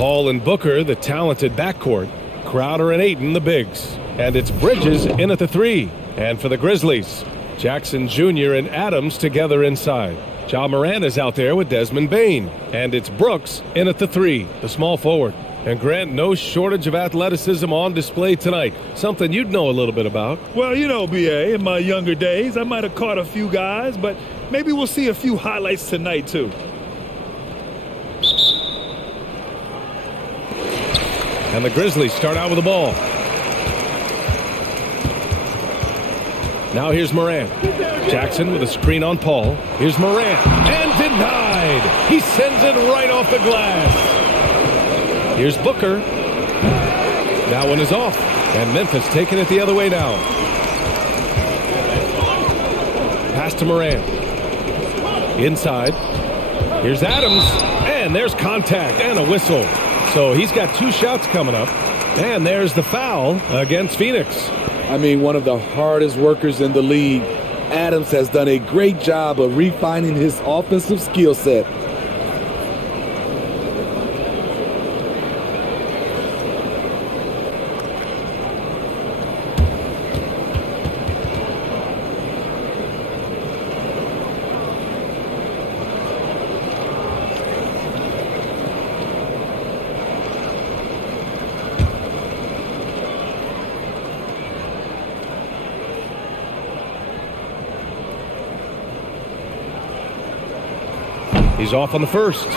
Paul and Booker, the talented backcourt. Crowder and Ayton, the bigs. And it's Bridges in at the 3. And for the Grizzlies, Jackson Jr. and Adams together inside. Ja Morant is out there with Desmond Bane. And it's Brooks in at the 3, the small forward. And Grant, no shortage of athleticism on display tonight. Something you'd know a little bit about. Well, you know, B.A., in my younger days, I might have caught a few guys, but maybe we'll see a few highlights tonight, too. And the Grizzlies start out with the ball. Now here's Morant. Jackson with a screen on Paul. Here's Morant. And denied. He sends it right off the glass. Here's Booker. That one is off. And Memphis taking it the other way now. Pass to Morant. Inside. Here's Adams. And there's contact and a whistle. So he's got 2 shots coming up. And there's the foul against Phoenix. I mean, one of the hardest workers in the league. Adams has done a great job of refining his offensive skill set. He's off on the first.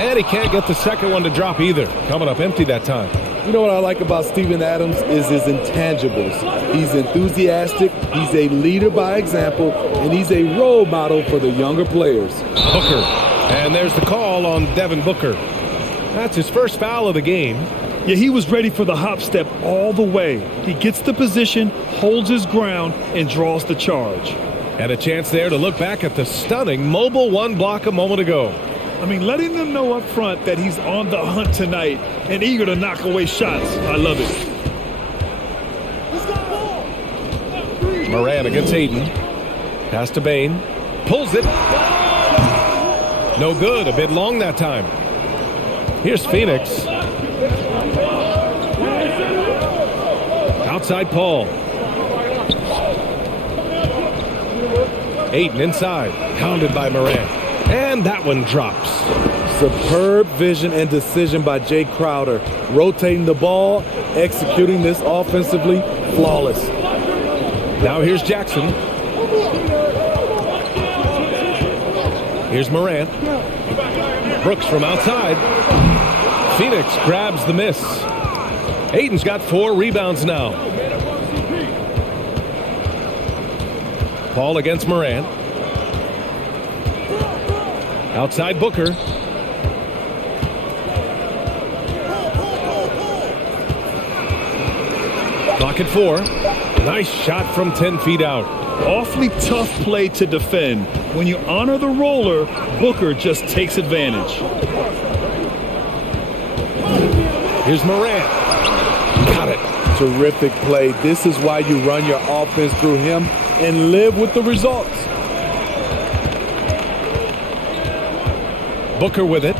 And he can't get the second one to drop either. Coming up empty that time. You know what I like about Steven Adams is his intangibles. He's enthusiastic, he's a leader by example, and he's a role model for the younger players. Booker. And there's the call on Devin Booker. That's his first foul of the game. Yeah, he was ready for the hop step all the way. He gets the position, holds his ground, and draws the charge. And a chance there to look back at the stunning mobile 1 block a moment ago. I mean, letting them know up front that he's on the hunt tonight and eager to knock away shots. I love it. Morant against Ayton. Pass to Bane. Pulls it. No good. A bit long that time. Here's Phoenix. Outside Paul. Ayton inside. Pounded by Morant. And that one drops. Superb vision and decision by Jay Crowder. Rotating the ball, executing this offensively, flawless. Now here's Jackson. Here's Morant. Brooks from outside. Phoenix grabs the miss. Ayton's got 4 rebounds now. Paul against Morant. Outside Booker. Clock at 4. Nice shot from 10 feet out. Awfully tough play to defend. When you honor the roller, Booker just takes advantage. Here's Morant. Got it. Terrific play. This is why you run your offense through him and live with the results. Booker with it.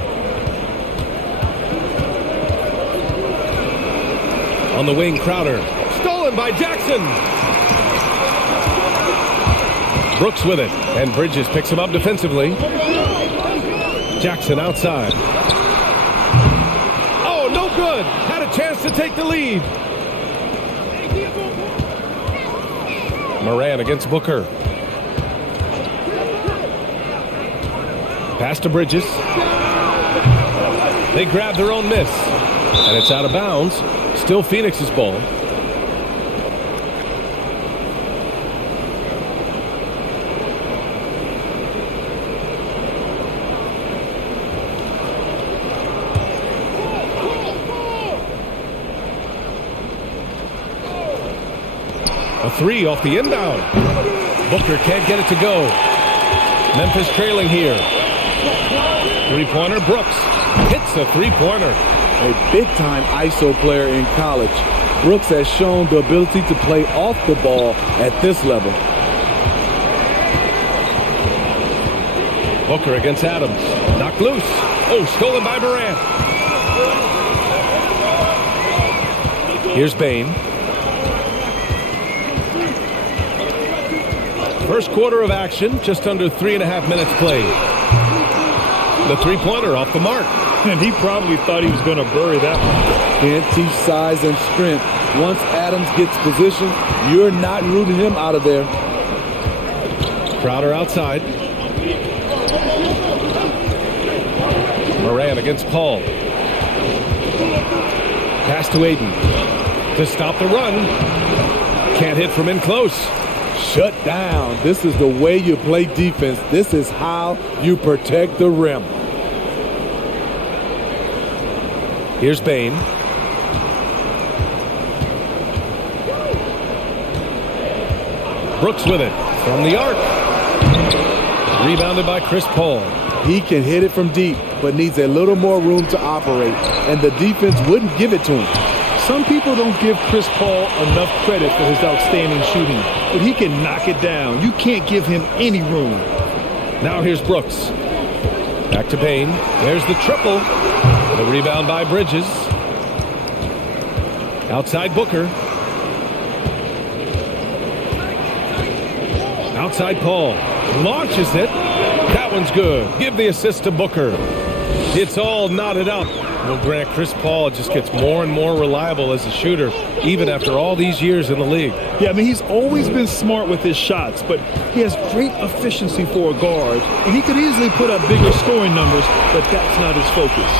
On the wing, Crowder. Stolen by Jackson. Brooks with it. And Bridges picks him up defensively. Jackson outside. Oh, no good. Had a chance to take the lead. Morant against Booker. Pass to Bridges. They grab their own miss. And it's out of bounds. Still Phoenix's ball. A 3 off the inbound. Booker can't get it to go. Memphis trailing here. Three-pointer, Brooks hits a three-pointer. A big-time ISO player in college. Brooks has shown the ability to play off the ball at this level. Booker against Adams. Knocked loose. Oh, stolen by Morant. Here's Bane. First quarter of action, just under 3.5 minutes played. The three-pointer off the mark. And he probably thought he was going to bury that one. Can't teach size and strength. Once Adams gets position, you're not rooting him out of there. Crowder outside. Morant against Paul. Pass to Aiden to stop the run. Can't hit from in close. Shut down. This is the way you play defense. This is how you protect the rim. Here's Bane. Brooks with it from the arc. Rebounded by Chris Paul. He can hit it from deep, but needs a little more room to operate, and the defense wouldn't give it to him. Some people don't give Chris Paul enough credit for his outstanding shooting, but he can knock it down. You can't give him any room. Now here's Brooks. Back to Bane. There's the triple. The rebound by Bridges. Outside Booker. Outside Paul. Launches it. That one's good. Give the assist to Booker. It's all knotted up. Well, Grant, Chris Paul just gets more and more reliable as a shooter, even after all these years in the league. Yeah, I mean, he's always been smart with his shots, but he has great efficiency for a guard, and he could easily put up bigger scoring numbers, but that's not his focus.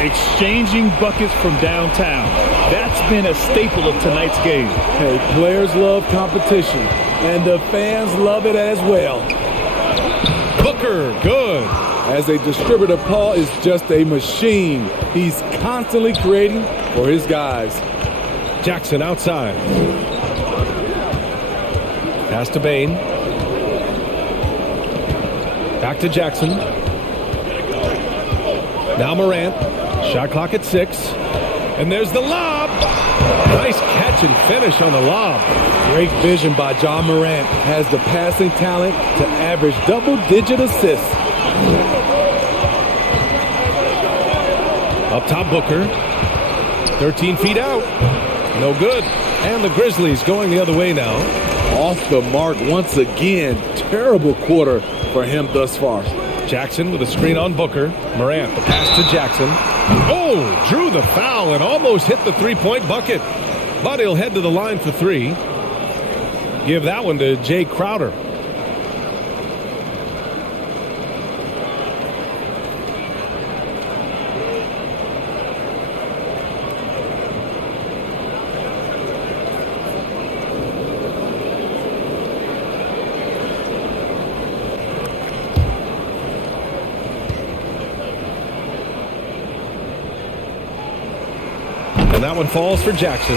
Exchanging buckets from downtown. That's been a staple of tonight's game. Hey, players love competition, and the fans love it as well. Booker, good. As a distributor, Paul is just a machine. He's constantly creating for his guys. Jackson outside. Pass to Bane. Back to Jackson. Now Morant. Shot clock at 6. And there's the lob. Nice catch and finish on the lob. Great vision by John Morant. Has the passing talent to average double-digit assists. Up top, Booker. 13 feet out. No good. And the Grizzlies going the other way now. Off the mark once again. Terrible quarter for him thus far. Jackson with a screen on Booker. Morant, the pass to Jackson. Oh, drew the foul and almost hit the three-point bucket. But he'll head to the line for 3. Give that one to Jay Crowder. And that one falls for Jackson.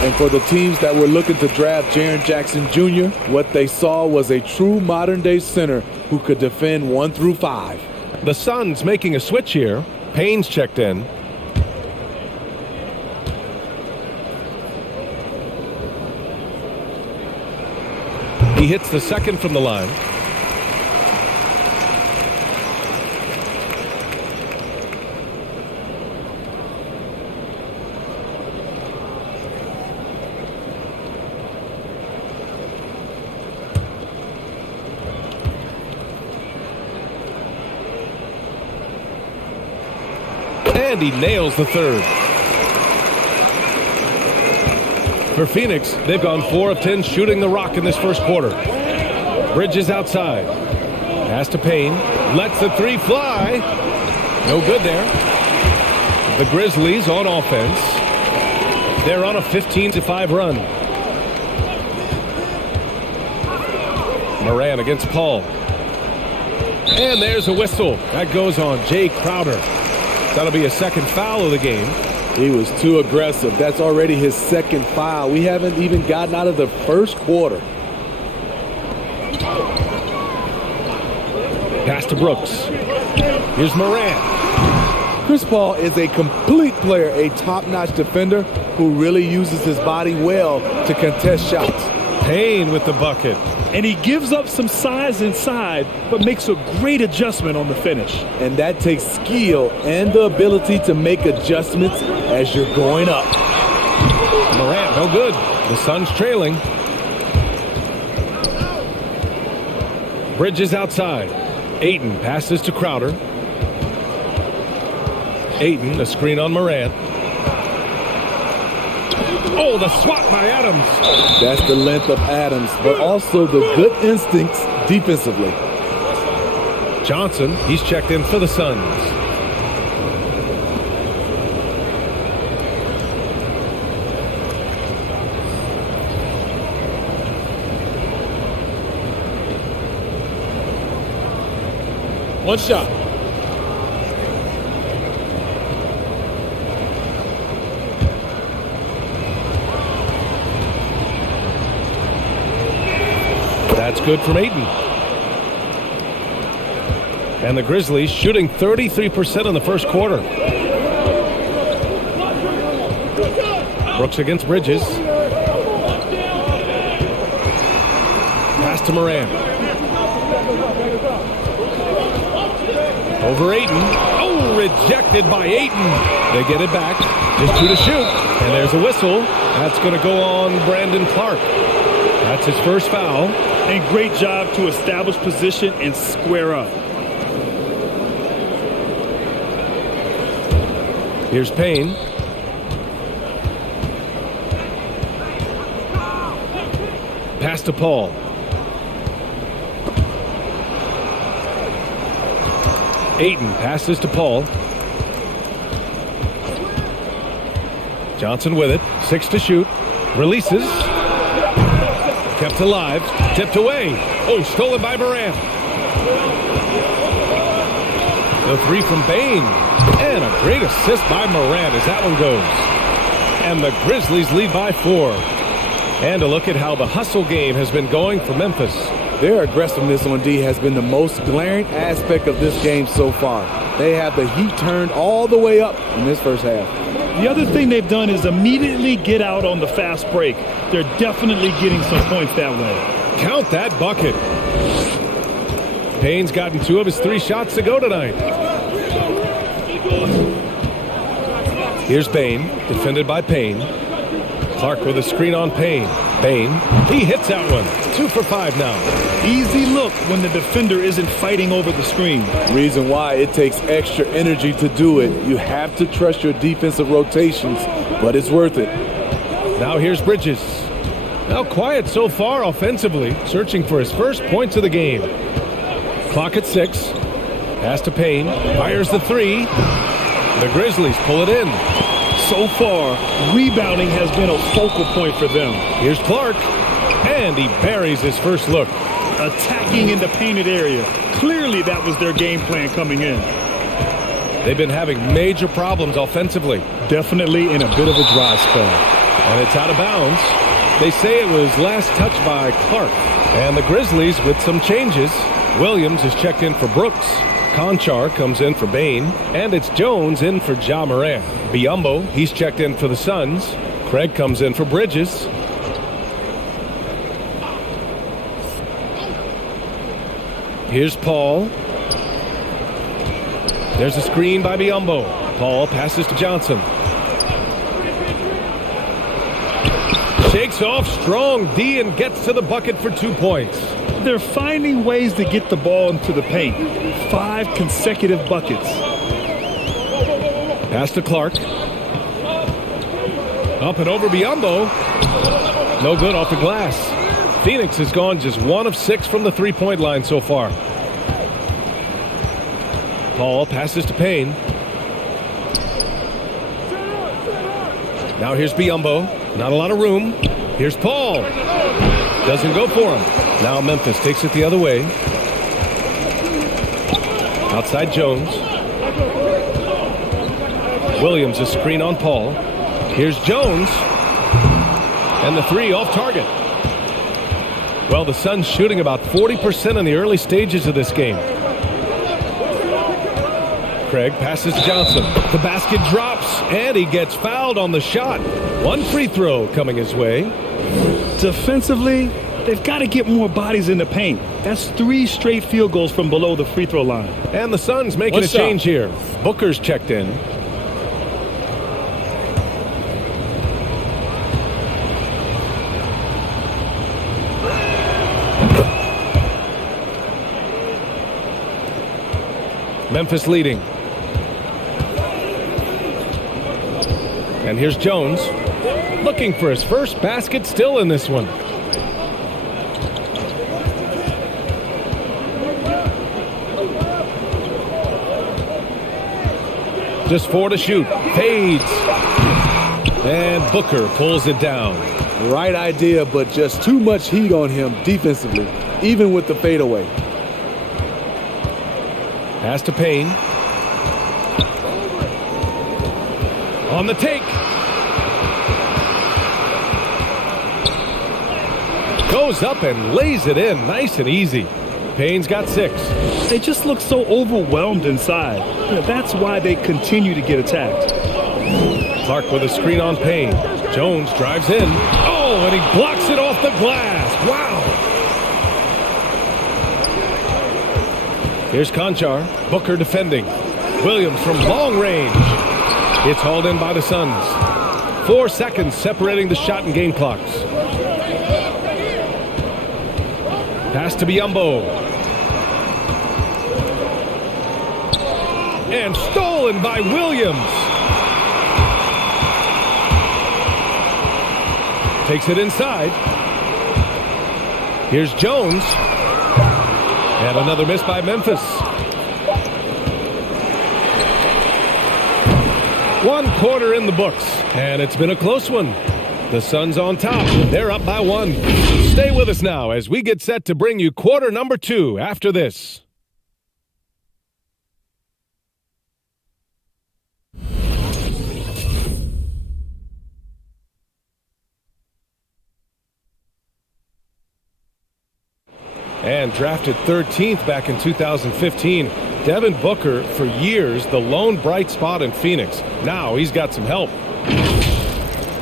And for the teams that were looking to draft Jaren Jackson Jr., what they saw was a true modern-day center who could defend 1 through 5. The Suns making a switch here. Payne's checked in. He hits the second from the line. And he nails the third. For Phoenix, they've gone 4 of 10 shooting the rock in this first quarter. Bridges outside. Pass to Payne. Lets the 3 fly. No good there. The Grizzlies on offense. They're on a 15-5 run. Morant against Paul. And there's a whistle. That goes on Jay Crowder. That'll be a second foul of the game. He was too aggressive. That's already his second foul. We haven't even gotten out of the first quarter. Pass to Brooks. Here's Morant. Chris Paul is a complete player, a top-notch defender who really uses his body well to contest shots. Payne with the bucket. And he gives up some size inside, but makes a great adjustment on the finish. And that takes skill and the ability to make adjustments as you're going up. Morant, no good. The Suns trailing. Bridges outside. Ayton passes to Crowder. Ayton, a screen on Morant. Oh, the swat by Adams. That's the length of Adams, but also the good instincts defensively. Johnson, he's checked in for the Suns. One shot. That's good from Ayton. And the Grizzlies shooting 33% in the first quarter. Brooks against Bridges. Pass to Morant. Over Ayton. Oh, rejected by Ayton. They get it back. Just 2 to shoot. And there's a whistle. That's going to go on Brandon Clark. That's his first foul. And great job to establish position and square up. Here's Payne. Pass to Paul. Ayton passes to Paul. Johnson with it. 6 to shoot. Releases. Kept alive. Tipped away. Oh, stolen by Morant. The 3 from Payne. And a great assist by Morant as that one goes. And the Grizzlies lead by 4. And a look at how the hustle game has been going for Memphis. Their aggressiveness on D has been the most glaring aspect of this game so far. They have the heat turned all the way up in this first half. The other thing they've done is immediately get out on the fast break. They're definitely getting some points that way. Count that bucket. Payne's gotten 2 of his 3 shots to go tonight. Here's Payne, defended by Payne. Clark with a screen on Payne. Payne, he hits that one. 2 for 5 now. Easy look when the defender isn't fighting over the screen. Reason why it takes extra energy to do it. You have to trust your defensive rotations, but it's worth it. Now here's Bridges. Now quiet so far offensively, searching for his first points of the game. Clock at 6. Pass to Payne. Fires the 3. The Grizzlies pull it in. So far, rebounding has been a focal point for them. Here's Clark. And he buries his first look. Attacking in the painted area. Clearly that was their game plan coming in. They've been having major problems offensively. Definitely in a bit of a dry spell. And it's out of bounds. They say it was last touched by Clark. And the Grizzlies with some changes. Williams is checked in for Brooks. Conchar comes in for Payne. And it's Jones in for Ja Morant. Biyombo, he's checked in for the Suns. Craig comes in for Bridges. Here's Paul. There's a screen by Biyombo. Paul passes to Johnson. Shakes off strong D and gets to the bucket for 2 points. They're finding ways to get the ball into the paint. 5 consecutive buckets. Pass to Clark. Up and over Biyombo. No good off the glass. Phoenix has gone just 1 of 6 from the 3-point line so far. Paul passes to Payne. Now here's Biyombo. Not a lot of room. Here's Paul. Doesn't go for him. Now Memphis takes it the other way. Outside Jones. Williams, a screen on Paul. Here's Jones. And the 3 off target. Well, the Suns shooting about 40% in the early stages of this game. Craig passes Johnson. The basket drops, and he gets fouled on the shot. One free throw coming his way. Defensively, they've got to get more bodies in the paint. That's 3 straight field goals from below the free throw line. And the Suns making a change here. Booker's checked in. Memphis leading. And here's Jones. Looking for his first basket still in this one. Just 4 to shoot. Fades. And Booker pulls it down. Right idea, but just too much heat on him defensively, even with the fadeaway. Pass to Payne. On the take. Goes up and lays it in nice and easy. Payne's got 6. They just look so overwhelmed inside. That's why they continue to get attacked. Clark with a screen on Payne. Jones drives in. Oh, and he blocks it off the glass. Wow. Here's Conchar. Booker defending. Williams from long range. It's hauled in by the Suns. 4 seconds separating the shot and game clocks. Pass to Biyombo. And stolen by Williams. Takes it inside. Here's Jones. And another miss by Memphis. 1 quarter in the books, and it's been a close one. The Suns on top. They're up by 1. Stay with us now as we get set to bring you quarter number 2 after this. And drafted 13th back in 2015, Devin Booker, for years, the lone bright spot in Phoenix. Now he's got some help.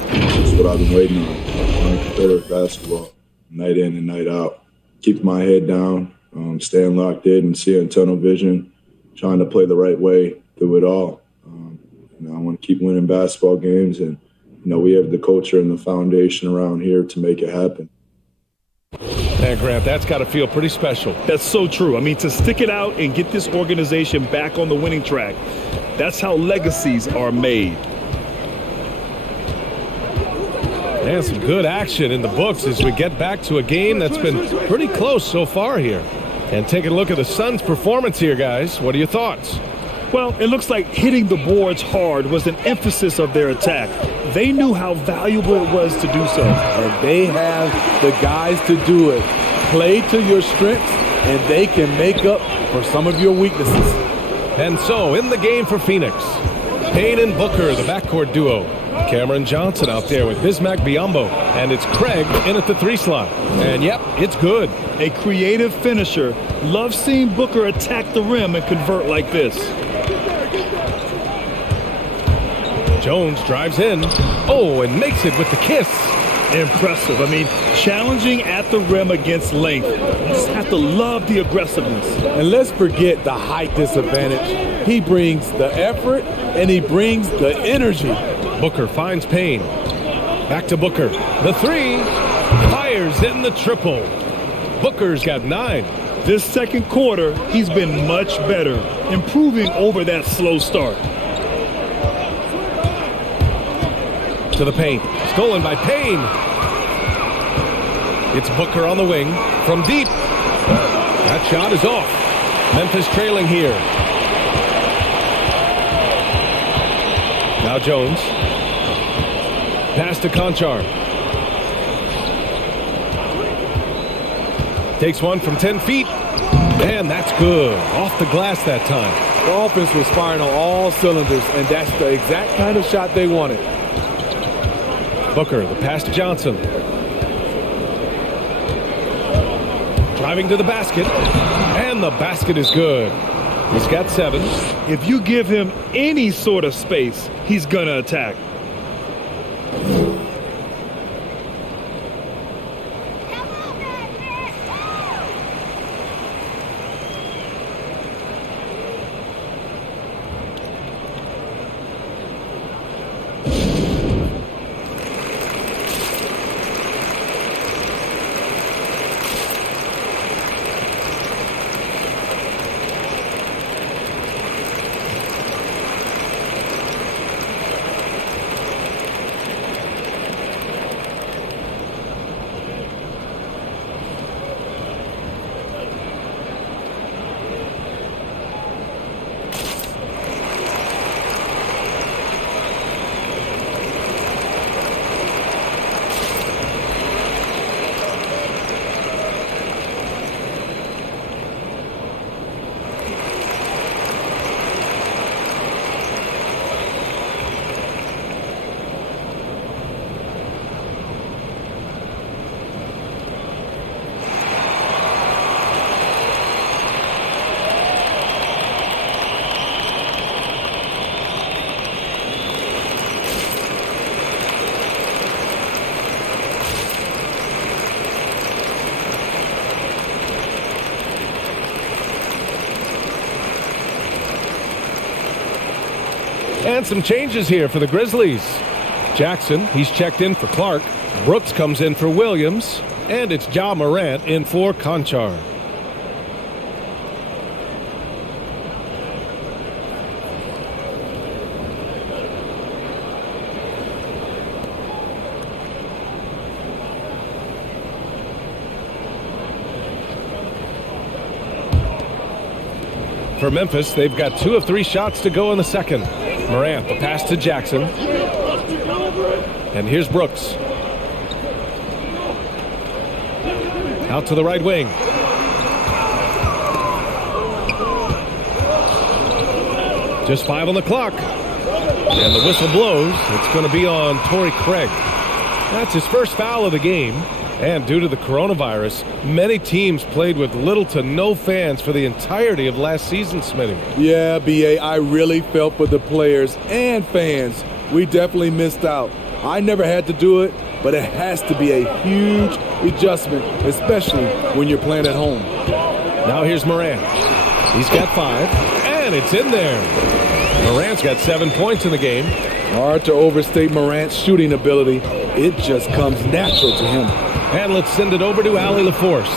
That's what I've been waiting on. Playing competitive basketball, night in and night out. Keep my head down, staying locked in and seeing tunnel vision, trying to play the right way through it all. I want to keep winning basketball games, and we have the culture and the foundation around here to make it happen. And Grant, that's got to feel pretty special. That's so true. I mean, to stick it out and get this organization back on the winning track, that's how legacies are made. And some good action in the books as we get back to a game that's been pretty close so far here. And taking a look at the Suns' performance here, guys. What are your thoughts? Well, it looks like hitting the boards hard was an emphasis of their attack. They knew how valuable it was to do so. And they have the guys to do it. Play to your strengths, and they can make up for some of your weaknesses. And so, in the game for Phoenix, Payne and Booker, the backcourt duo. Cameron Johnson out there with Bismack Biyombo. And it's Craig in at the 3 slot. And yep, it's good. A creative finisher. Love seeing Booker attack the rim and convert like this. Jones drives in. Oh, and makes it with the kiss. Impressive. I mean, challenging at the rim against length. You just have to love the aggressiveness. And let's forget the height disadvantage. He brings the effort, and he brings the energy. Booker finds Payne. Back to Booker. The 3. Fires in the triple. Booker's got 9. This second quarter, he's been much better, improving over that slow start. To the paint. Stolen by Payne. It's Booker on the wing. From deep. That shot is off. Memphis trailing here. Now Jones. Pass to Conchar. Takes one from 10 feet. And that's good. Off the glass that time. The offense was firing on all cylinders, and that's the exact kind of shot they wanted. Booker, the pass to Johnson. Driving to the basket. And the basket is good. He's got 7. If you give him any sort of space, he's going to attack. And some changes here for the Grizzlies. Jackson, he's checked in for Clark. Brooks comes in for Williams. And it's Ja Morant in for Conchar. For Memphis, they've got 2 of 3 shots to go in the second. Morant, the pass to Jackson. And here's Brooks. Out to the right wing. Just 5 on the clock. And the whistle blows. It's going to be on Torrey Craig. That's his first foul of the game. And due to the coronavirus, many teams played with little to no fans for the entirety of last season, Smitty. Yeah, B.A., I really felt for the players and fans. We definitely missed out. I never had to do it, but it has to be a huge adjustment, especially when you're playing at home. Now here's Morant. He's got 5, and it's in there. Morant's got 7 points in the game. Hard to overstate Morant's shooting ability. It just comes natural to him. And let's send it over to Allie LaForce.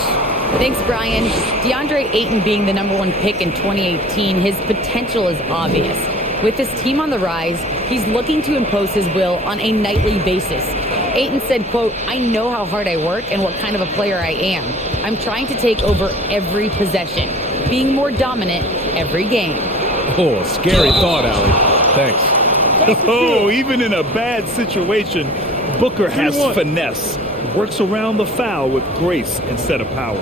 Thanks, Brian. DeAndre Ayton being the #1 pick in 2018, his potential is obvious. With his team on the rise, he's looking to impose his will on a nightly basis. Ayton said, quote, "I know how hard I work and what kind of a player I am. I'm trying to take over every possession, being more dominant every game." Oh, scary thought, Allie. Thanks. Oh, even in a bad situation, Booker has finesse. Works around the foul with grace instead of power.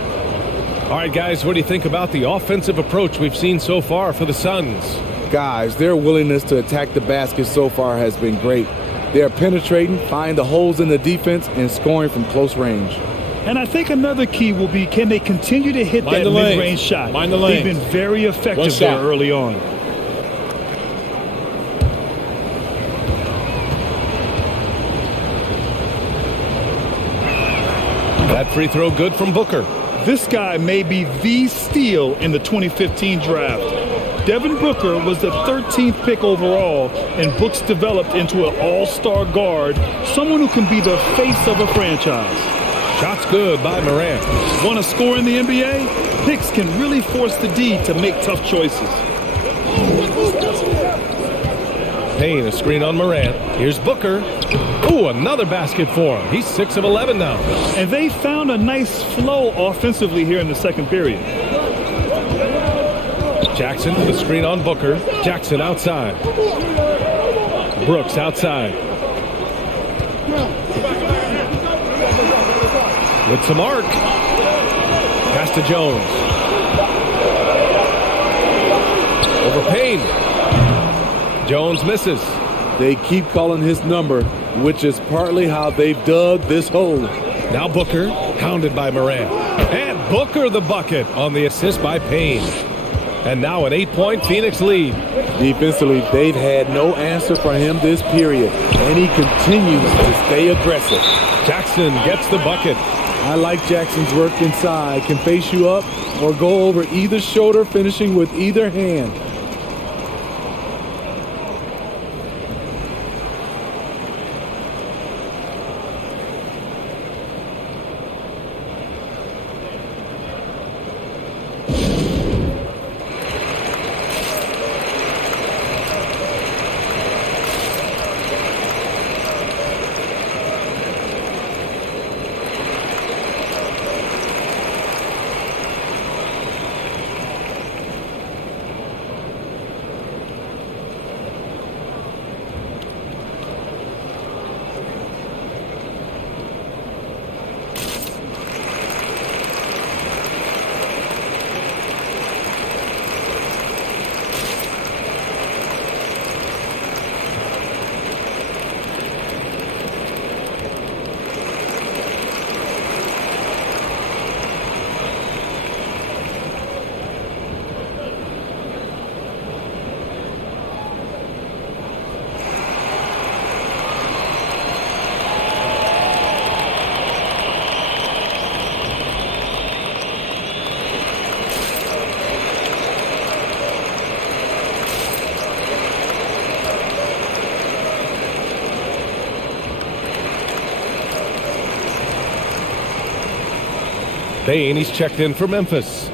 All right, guys, what do you think about the offensive approach we've seen so far for the Suns? Guys, their willingness to attack the basket so far has been great. They're penetrating, finding the holes in the defense, and scoring from close range. And I think another key will be, can they continue to hit that mid-range shot? They've been very effective there early on. That free throw good from Booker. This guy may be the steal in the 2015 draft. Devin Booker was the 13th pick overall, and Brooks developed into an all-star guard, someone who can be the face of a franchise. Shots good by Morant. Want to score in the NBA? Picks can really force the D to make tough choices. Payne, a screen on Morant. Here's Booker. Ooh, another basket for him. He's 6 of 11 now. And they found a nice flow offensively here in the second period. Jackson, the screen on Booker. Jackson outside. Brooks outside. With some arc. Pass to Jones. Over Payne. Jones misses. They keep calling his number, which is partly how they've dug this hole. Now Booker, hounded by Morant. And Booker the bucket on the assist by Payne. And now an 8-point Phoenix lead. Defensively, they've had no answer for him this period, and he continues to stay aggressive. Jackson gets the bucket. I like Jackson's work inside. Can face you up or go over either shoulder, finishing with either hand. Bain, he's checked in for Memphis.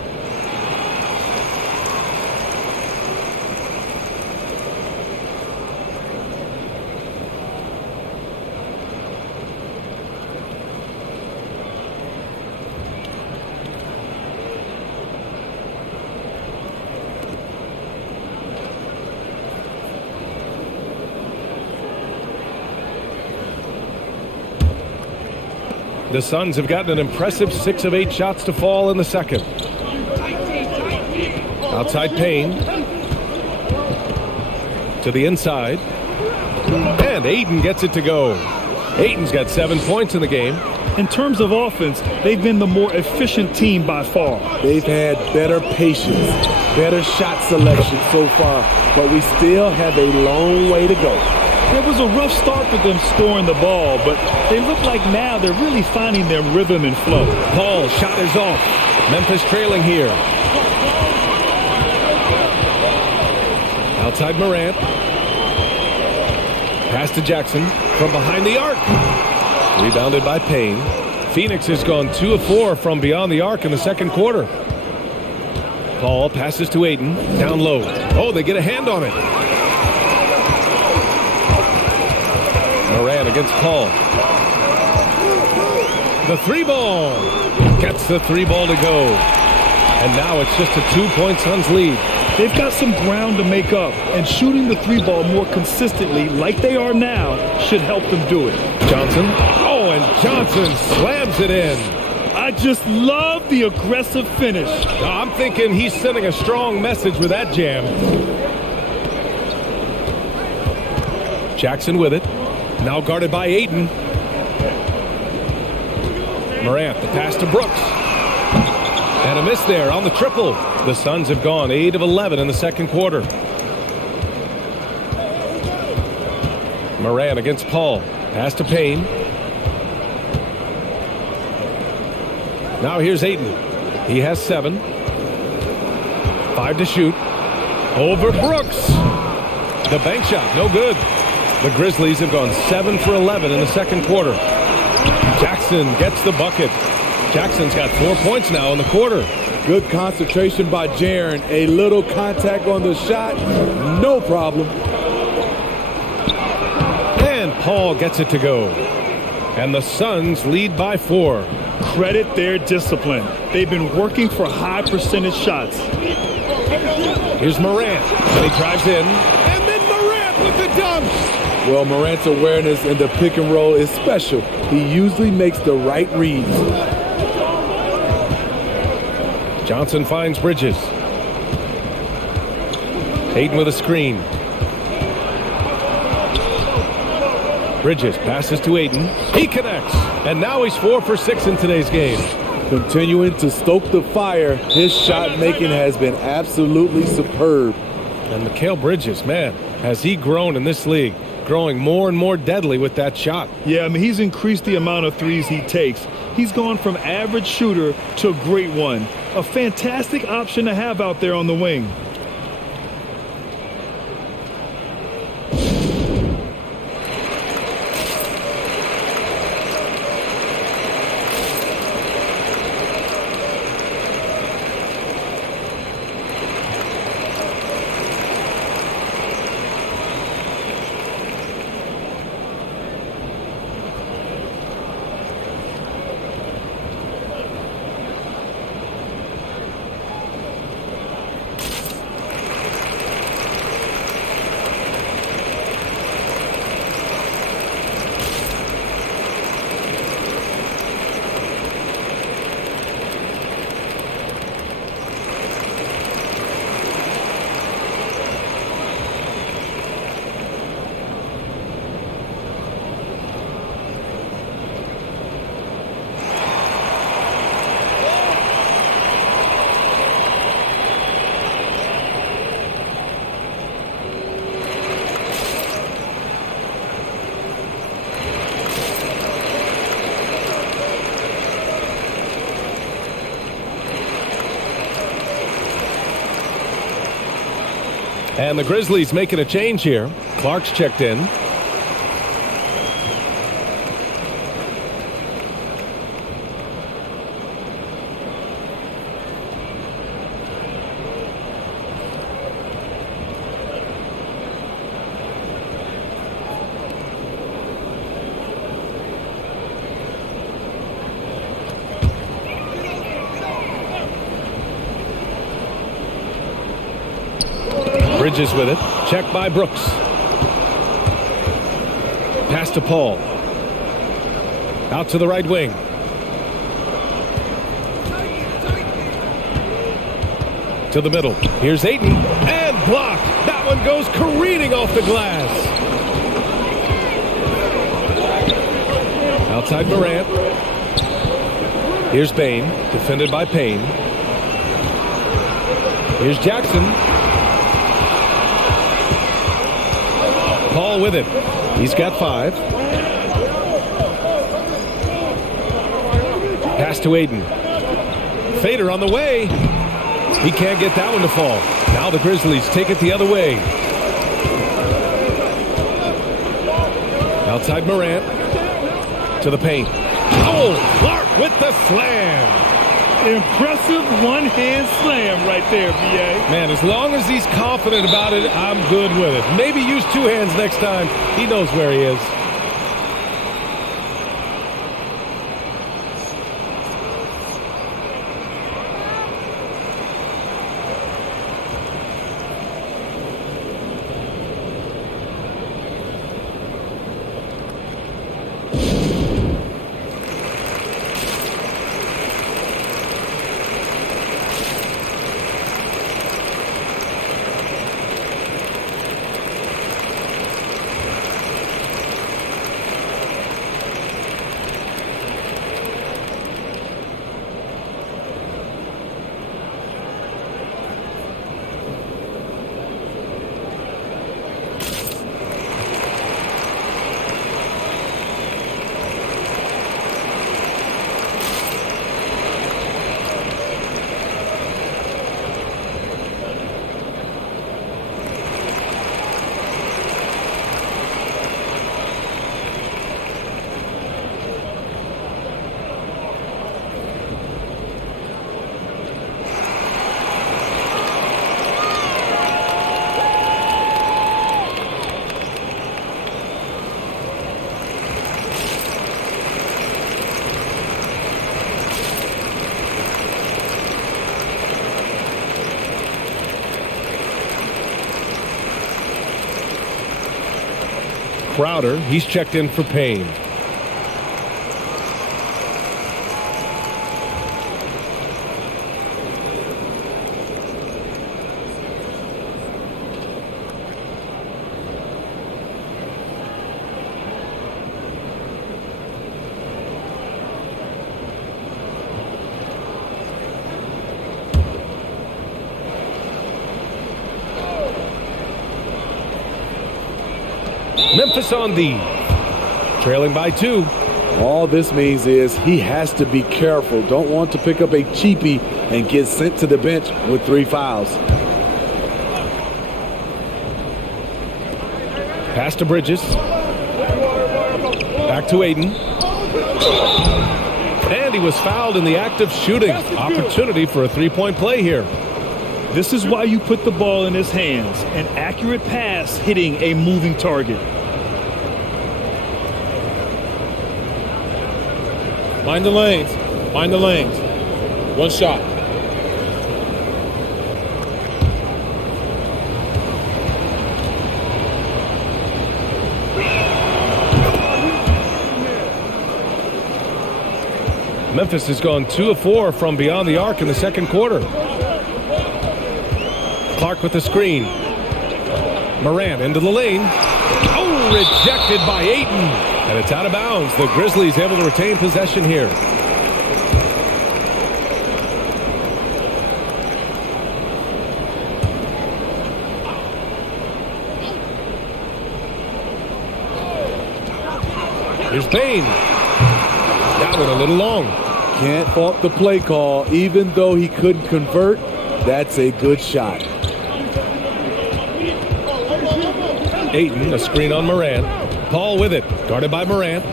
The Suns have gotten an impressive 6 of 8 shots to fall in the second. Outside Payne. To the inside. And Ayton gets it to go. Ayton's got 7 points in the game. In terms of offense, they've been the more efficient team by far. They've had better patience, better shot selection so far, but we still have a long way to go. There was a rough start for them scoring the ball, but they look like now they're really finding their rhythm and flow. Paul shot is off. Memphis trailing here. Outside Morant. Pass to Jackson from behind the arc. Rebounded by Payne. Phoenix has gone 2 of 4 from beyond the arc in the second quarter. Paul passes to Ayton. Down low. Oh, they get a hand on it. Morant against Paul. The 3-ball. Gets the 3-ball to go. And now it's just a 2-point Suns lead. They've got some ground to make up, and shooting the 3-ball more consistently like they are now should help them do it. Johnson. Oh, and Johnson slams it in. I just love the aggressive finish. I'm thinking he's sending a strong message with that jam. Jackson with it. Now guarded by Ayton. Morant, the pass to Brooks. And a miss there on the triple. The Suns have gone 8 of 11 in the second quarter. Morant against Paul. Pass to Payne. Now here's Ayton. He has 7. 5 to shoot. Over Brooks. The bank shot, no good. The Grizzlies have gone 7 for 11 in the second quarter. Jackson gets the bucket. Jackson's got 4 points now in the quarter. Good concentration by Jaren. A little contact on the shot, no problem. And Paul gets it to go. And the Suns lead by 4. Credit their discipline. They've been working for high percentage shots. Here's Morant. And he drives in. And then Morant with the dunk. Well, Morant's awareness in the pick and roll is special. He usually makes the right reads. Johnson finds Bridges. Ayton with a screen. Bridges passes to Ayton. He connects. And now he's 4 for 6 in today's game. Continuing to stoke the fire, his shot making has been absolutely superb. And Mikal Bridges, man, has he grown in this league, growing more and more deadly with that shot. Yeah, I mean, he's increased the amount of threes he takes. He's gone from average shooter to a great one. A fantastic option to have out there on the wing. And the Grizzlies making a change here. Clark's checked in. Bridges with it. Check by Brooks. Pass to Paul. Out to the right wing. To the middle. Here's Ayton. And blocked. That one goes careening off the glass. Outside Morant. Here's Bain. Defended by Payne. Here's Jackson. Paul with it. He's got 5. Pass to Ayton. Fader on the way. He can't get that one to fall. Now the Grizzlies take it the other way. Outside Morant. To the paint. Oh, Clark with the slam. Impressive one-hand slam right there, B.A. Man, as long as he's confident about it, I'm good with it. Maybe use 2 hands next time. He knows where he is. Crowder, he's checked in for Payne. Memphis on the trailing by 2. All this means is he has to be careful. Don't want to pick up a cheapie and get sent to the bench with 3 fouls. Pass to Bridges. Back to Aiden. And he was fouled in the act of shooting. Opportunity for a 3-point play here. This is why you put the ball in his hands. An accurate pass hitting a moving target. Mind the lanes. Mind the lanes. One shot. Memphis has gone 2 of 4 from beyond the arc in the second quarter. Clark with the screen. Morant into the lane. Oh, rejected by Ayton. And it's out of bounds. The Grizzlies able to retain possession here. Here's Bain. That one a little long. Can't fault the play call. Even though he couldn't convert, that's a good shot. Ayton, a screen on Morant. Paul with it, guarded by Morant.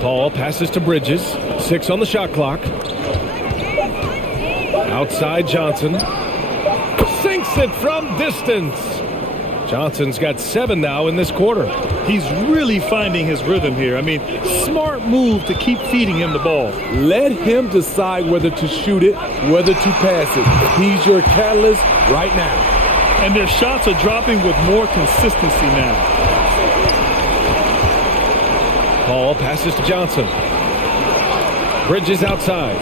Paul passes to Bridges. 6 on the shot clock. Outside Johnson. Sinks it from distance. Johnson's got 7 now in this quarter. He's really finding his rhythm here. I mean, smart move to keep feeding him the ball. Let him decide whether to shoot it, whether to pass it. He's your catalyst right now. And their shots are dropping with more consistency now. Paul passes to Johnson. Bridges outside.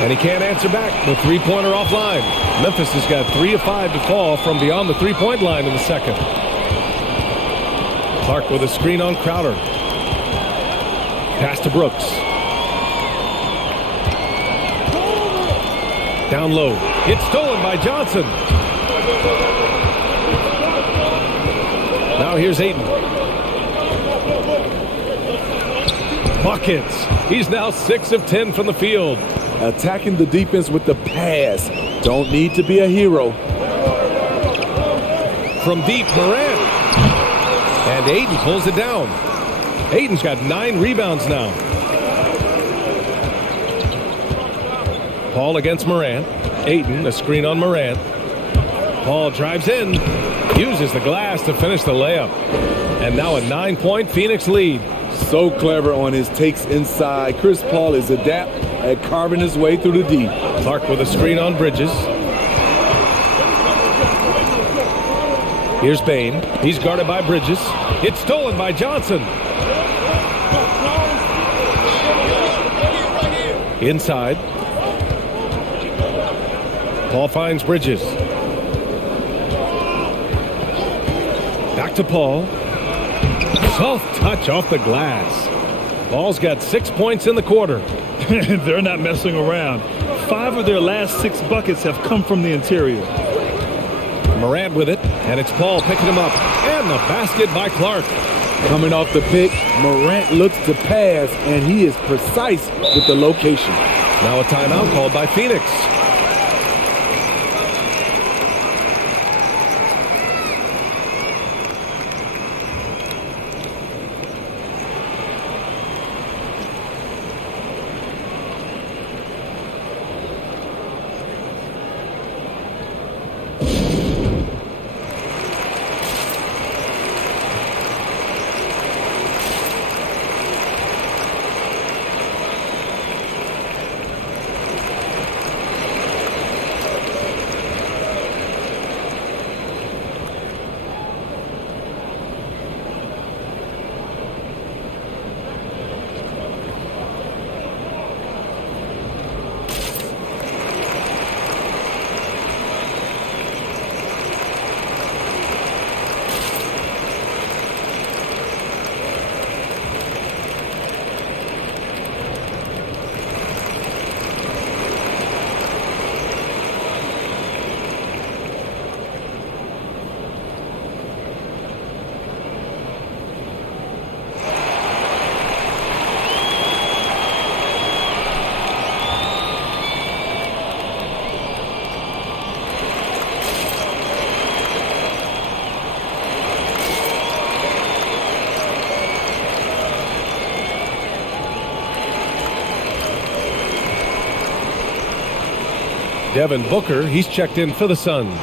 And he can't answer back. The 3-pointer offline. Memphis has got 3 of 5 to fall from beyond the 3-point line in the second. Clark with a screen on Crowder. Pass to Brooks. Down low. It's stolen by Johnson. Now here's Ayton. Buckets. He's now 6 of 10 from the field. Attacking the defense with the pass. Don't need to be a hero. From deep, Morant. And Ayton pulls it down. Ayton's got 9 rebounds now. Paul against Morant. Ayton, a screen on Morant. Paul drives in. Uses the glass to finish the layup. And now a 9-point Phoenix lead. So clever on his takes inside. Chris Paul is adept at carving his way through the D. Clark with a screen on Bridges. Here's Bain. He's guarded by Bridges. It's stolen by Johnson. Inside. Paul finds Bridges. Back to Paul. Soft touch off the glass. Paul's got 6 points in the quarter. They're not messing around. 5 of their last 6 buckets have come from the interior. Morant with it, and it's Paul picking him up. And the basket by Clark. Coming off the pick, Morant looks to pass, and he is precise with the location. Now a timeout called by Phoenix. Devin Booker, he's checked in for the Suns.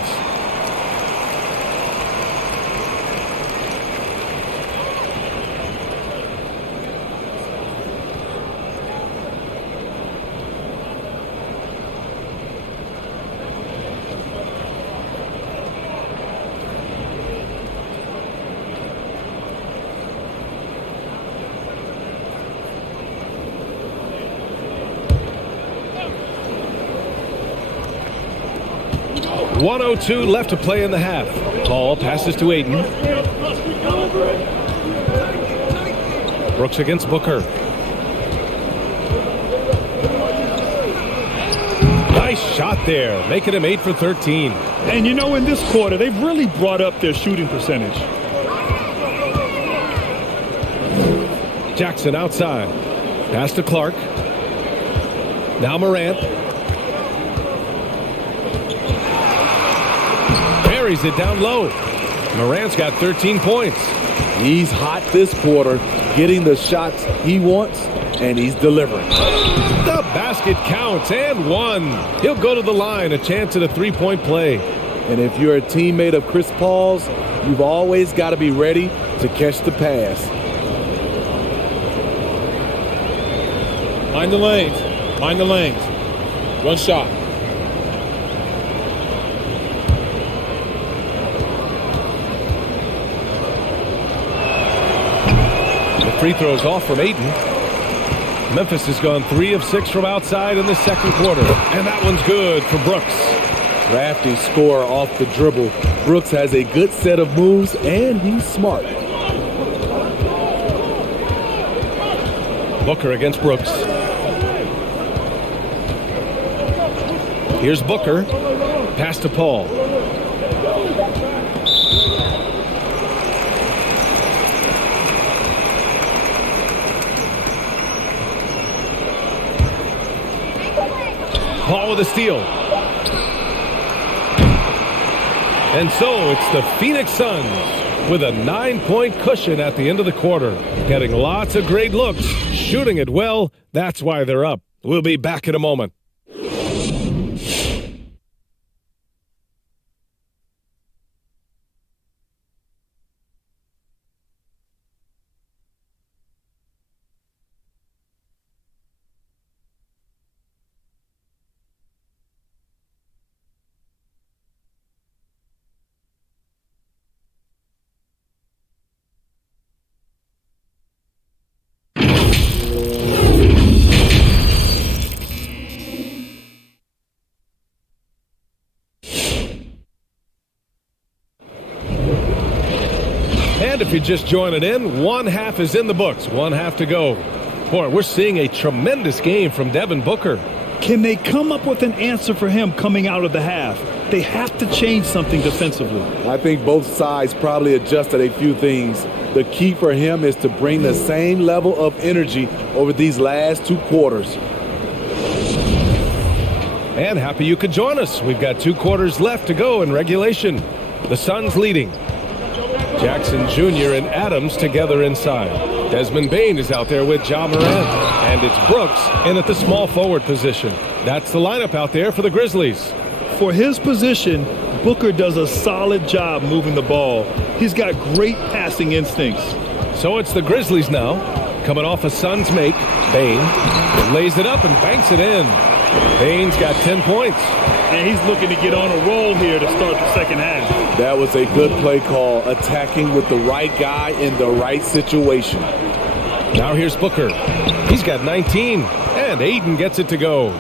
.102 left to play in the half. Ball passes to Ayton. Brooks against Booker. Nice shot there, making him 8 for 13. And you know, in this quarter, they've really brought up their shooting percentage. Jackson outside. Pass to Clark. Now Morant. Buries it down low. Morant's got 13 points. He's hot this quarter, getting the shots he wants, and he's delivering. The basket counts and one. He'll go to the line, a chance at a three-point play. And if you're a teammate of Chris Paul's, you've always got to be ready to catch the pass. Mind the lanes. Mind the lanes. One shot. Free throws off from Ayton. Memphis has gone 3 of 6 from outside in the second quarter. And that one's good for Brooks. Crafty scorer off the dribble. Brooks has a good set of moves, and he's smart. Booker against Brooks. Here's Booker. Pass to Paul. Paul with a steal. And so it's the Phoenix Suns with a 9-point cushion at the end of the quarter. Getting lots of great looks, shooting it well. That's why they're up. We'll be back in a moment. And if you're just joining in, one half is in the books, one half to go. Boy, we're seeing a tremendous game from Devin Booker. Can they come up with an answer for him coming out of the half? They have to change something defensively. I think both sides probably adjusted a few things. The key for him is to bring the same level of energy over these last 2 quarters. And happy you could join us. We've got 2 quarters left to go in regulation. The Suns leading. Jackson Jr. and Adams together inside. Desmond Bane is out there with Ja Morant. And it's Brooks in at the small forward position. That's the lineup out there for the Grizzlies. For his position, Booker does a solid job moving the ball. He's got great passing instincts. So it's the Grizzlies now. Coming off a Suns make. Bane lays it up and banks it in. Bane's got 10 points. And he's looking to get on a roll here to start the second half. That was a good play call, attacking with the right guy in the right situation. Now here's Booker. He's got 19, and Ayton gets it to go.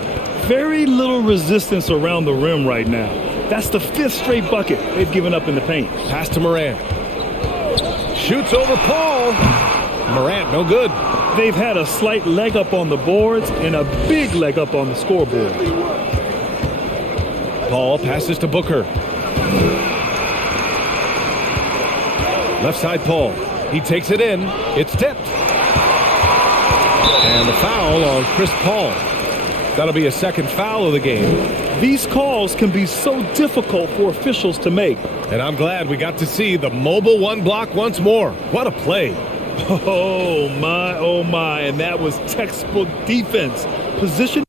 Very little resistance around the rim right now. That's the 5th straight bucket they've given up in the paint. Pass to Morant. Shoots over Paul. Morant, no good. They've had a slight leg up on the boards and a big leg up on the scoreboard. Paul passes to Booker. Left side Paul. He takes it in. It's tipped. And the foul on Chris Paul. That'll be a second foul of the game. These calls can be so difficult for officials to make. And I'm glad we got to see the mobile one block once more. What a play. Oh my, and that was textbook defense. Position.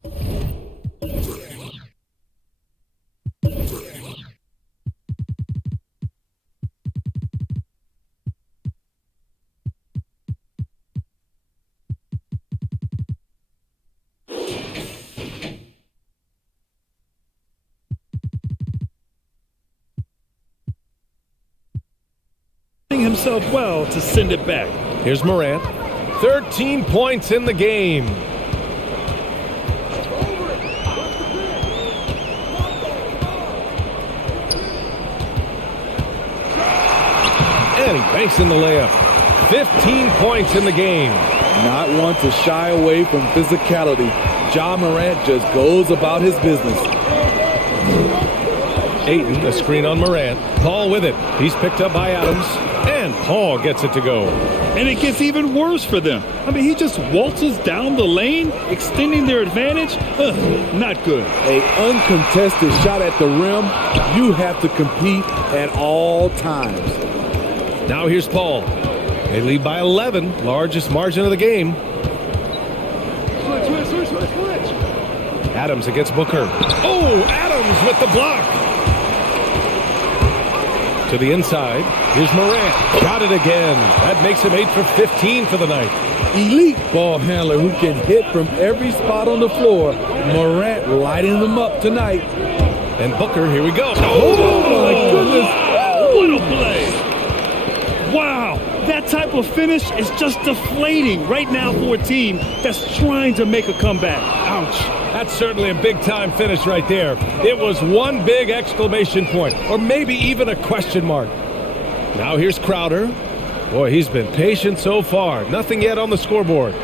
himself well to send it back. Here's Morant. 13 points in the game. And he banks in the layup. 15 points in the game. Not one to shy away from physicality. Ja Morant just goes about his business. Ayton, a screen on Morant. Paul with it. He's picked up by Adams. And Paul gets it to go. And it gets even worse for them. I mean, he just waltzes down the lane, extending their advantage. Not good. An uncontested shot at the rim. You have to compete at all times. Now here's Paul. They lead by 11, largest margin of the game. Switch. Adams against Booker. Oh, Adams with the block. To the inside. Here's Morant. Got it again. That makes him 8 for 15 for the night. Elite ball handler who can hit from every spot on the floor. Morant lighting them up tonight. And Booker, here we go. Oh my goodness. What a play. Wow. That type of finish is just deflating right now for a team that's trying to make a comeback. Ouch. That's certainly a big-time finish right there. It was one big exclamation point, or maybe even a question mark. Now here's Crowder. Boy, he's been patient so far. Nothing yet on the scoreboard.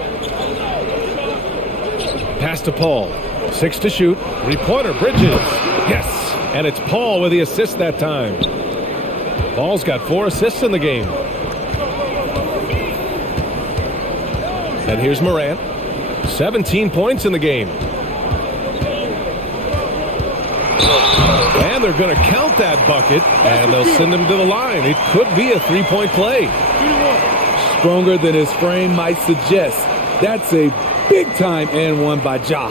Pass to Paul. 6 to shoot. Three-pointer, Bridges. Yes, and it's Paul with the assist that time. Paul's got 4 assists in the game. And here's Morant. 17 points in the game. And they're going to count that bucket, and they'll send him to the line. It could be a three-point play. Stronger than his frame might suggest. That's a big-time and one by Ja.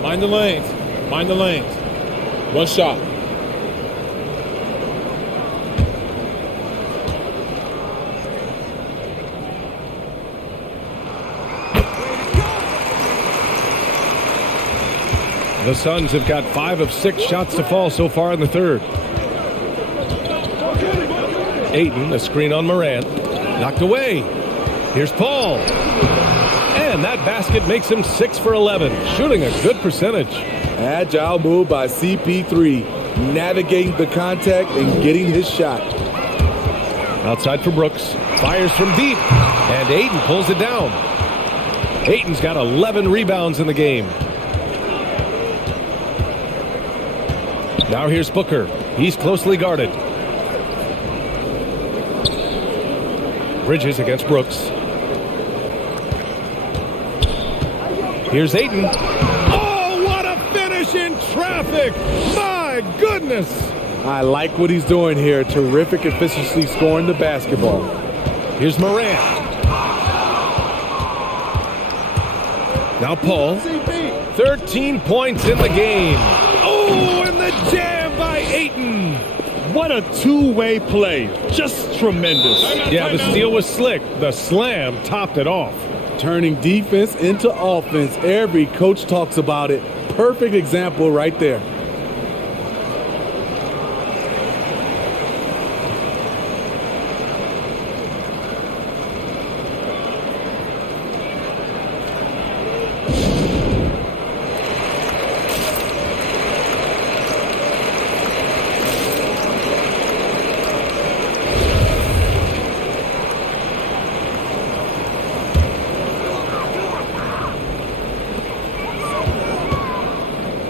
Mind the lanes. Mind the lanes. One shot. The Suns have got 5 of 6 shots to fall so far in the third. Ayton, a screen on Morant. Knocked away. Here's Paul. And that basket makes him 6 for 11, shooting a good percentage. Agile move by CP3, navigating the contact and getting his shot. Outside for Brooks. Fires from deep. And Ayton pulls it down. Ayton's got 11 rebounds in the game. Now here's Booker. He's closely guarded. Bridges against Brooks. Here's Ayton. Oh, what a finish in traffic! My goodness! I like what he's doing here. Terrific efficiency scoring the basketball. Here's Morant. Now Paul. 13 points in the game. Oh, and the jam by Ayton. What a two-way play. Just tremendous. Yeah, the steal was slick. The slam topped it off. Turning defense into offense. Every coach talks about it. Perfect example right there.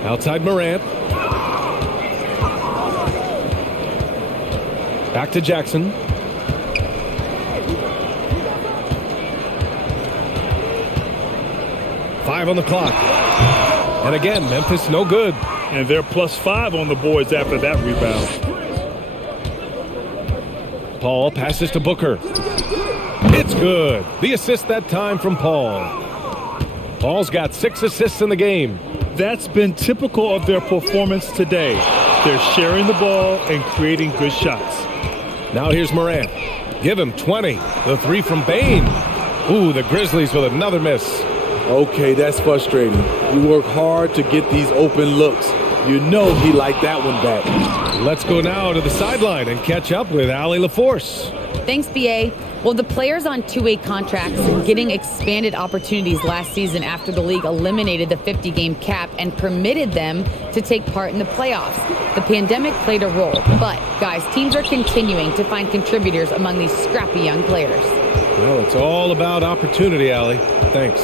Outside Morant. Back to Jackson. Five on the clock. And again, Memphis no good. And they're +5 on the boards after that rebound. Paul passes to Booker. It's good. The assist that time from Paul. Paul's got 6 assists in the game. That's been typical of their performance today. They're sharing the ball and creating good shots. Now here's Morant. Give him 20. The three from Bain. Ooh, the Grizzlies with another miss. Okay, that's frustrating. You work hard to get these open looks. You know he liked that one back. Let's go now to the sideline and catch up with Allie LaForce. Thanks, BA. Well, the players on two-way contracts getting expanded opportunities last season after the league eliminated the 50-game cap and permitted them to take part in the playoffs. The pandemic played a role, but, guys, teams are continuing to find contributors among these scrappy young players. Well, it's all about opportunity, Allie. Thanks.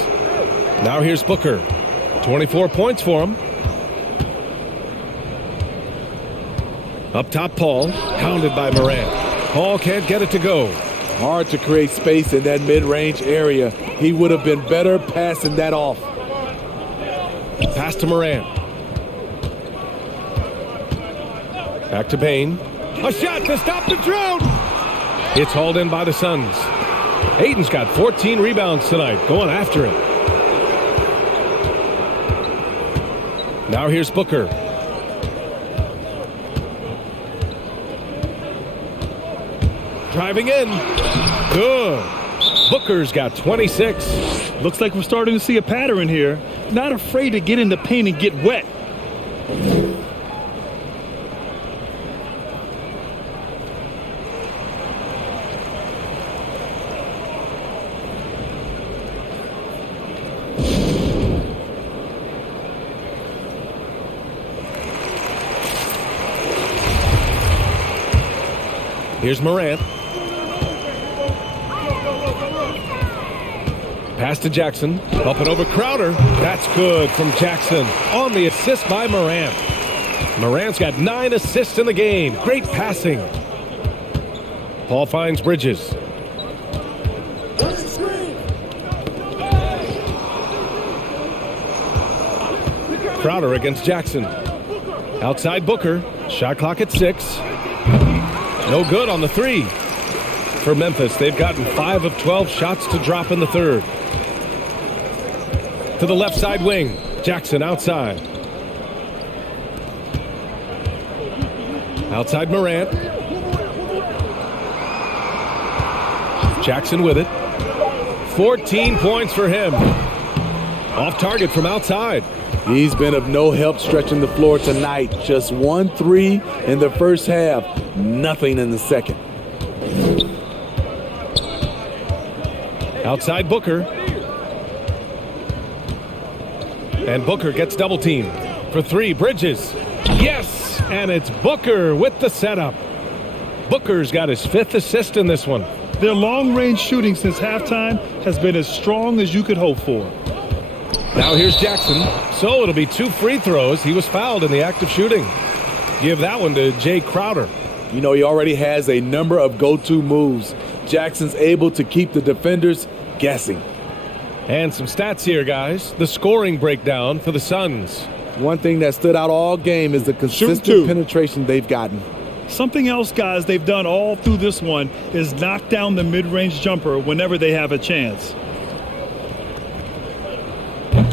Now here's Booker. 24 points for him. Up top, Paul, hounded by Morant. Paul can't get it to go. Hard to create space in that mid-range area. He would have been better passing that off. Pass to Morant. Back to Payne. A shot to stop the drought. It's hauled in by the Suns. Ayton's got 14 rebounds tonight, going after it. Now here's Booker. Driving in. Good. Booker's got 26. Looks like we're starting to see a pattern here. Not afraid to get in the paint and get wet. Here's Morant. Pass to Jackson. Up and over Crowder. That's good from Jackson on the assist by Morant. Morant's got 9 assists in the game. Great passing. Paul finds Bridges. Crowder against Jackson. Outside Booker. Shot clock at 6. No good on the 3. For Memphis, they've gotten 5 of 12 shots to drop in the third. To the left side wing. Jackson outside. Outside Morant. Jackson with it. 14 points for him. Off target from outside. He's been of no help stretching the floor tonight. Just 1 3 in the first half. Nothing in the second. Outside Booker. And Booker gets double teamed. For 3, Bridges. Yes! And it's Booker with the setup. Booker's got his 5th assist in this one. Their long-range shooting since halftime has been as strong as you could hope for. Now here's Jackson. So it'll be 2 free throws. He was fouled in the act of shooting. Give that one to Jay Crowder. You know, he already has a number of go-to moves. Jackson's able to keep the defenders guessing. And some stats here, guys. The scoring breakdown for the Suns. One thing that stood out all game is the consistent penetration they've gotten. Something else, guys, they've done all through this one is knock down the mid-range jumper whenever they have a chance.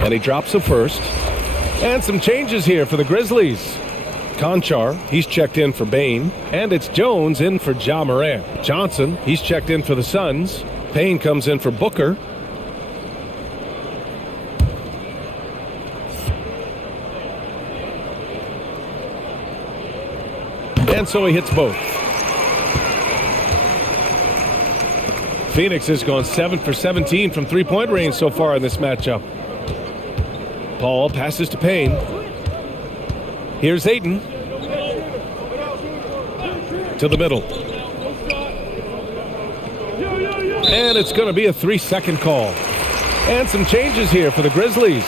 And he drops the first. And some changes here for the Grizzlies. Conchar, he's checked in for Bane. And it's Jones in for Ja Morant. Johnson, he's checked in for the Suns. Payne comes in for Booker. And so he hits both. Phoenix has gone 7 for 17 from three-point range so far in this matchup. Paul passes to Payne. Here's Ayton. To the middle. And it's going to be a 3-second call. And some changes here for the Grizzlies.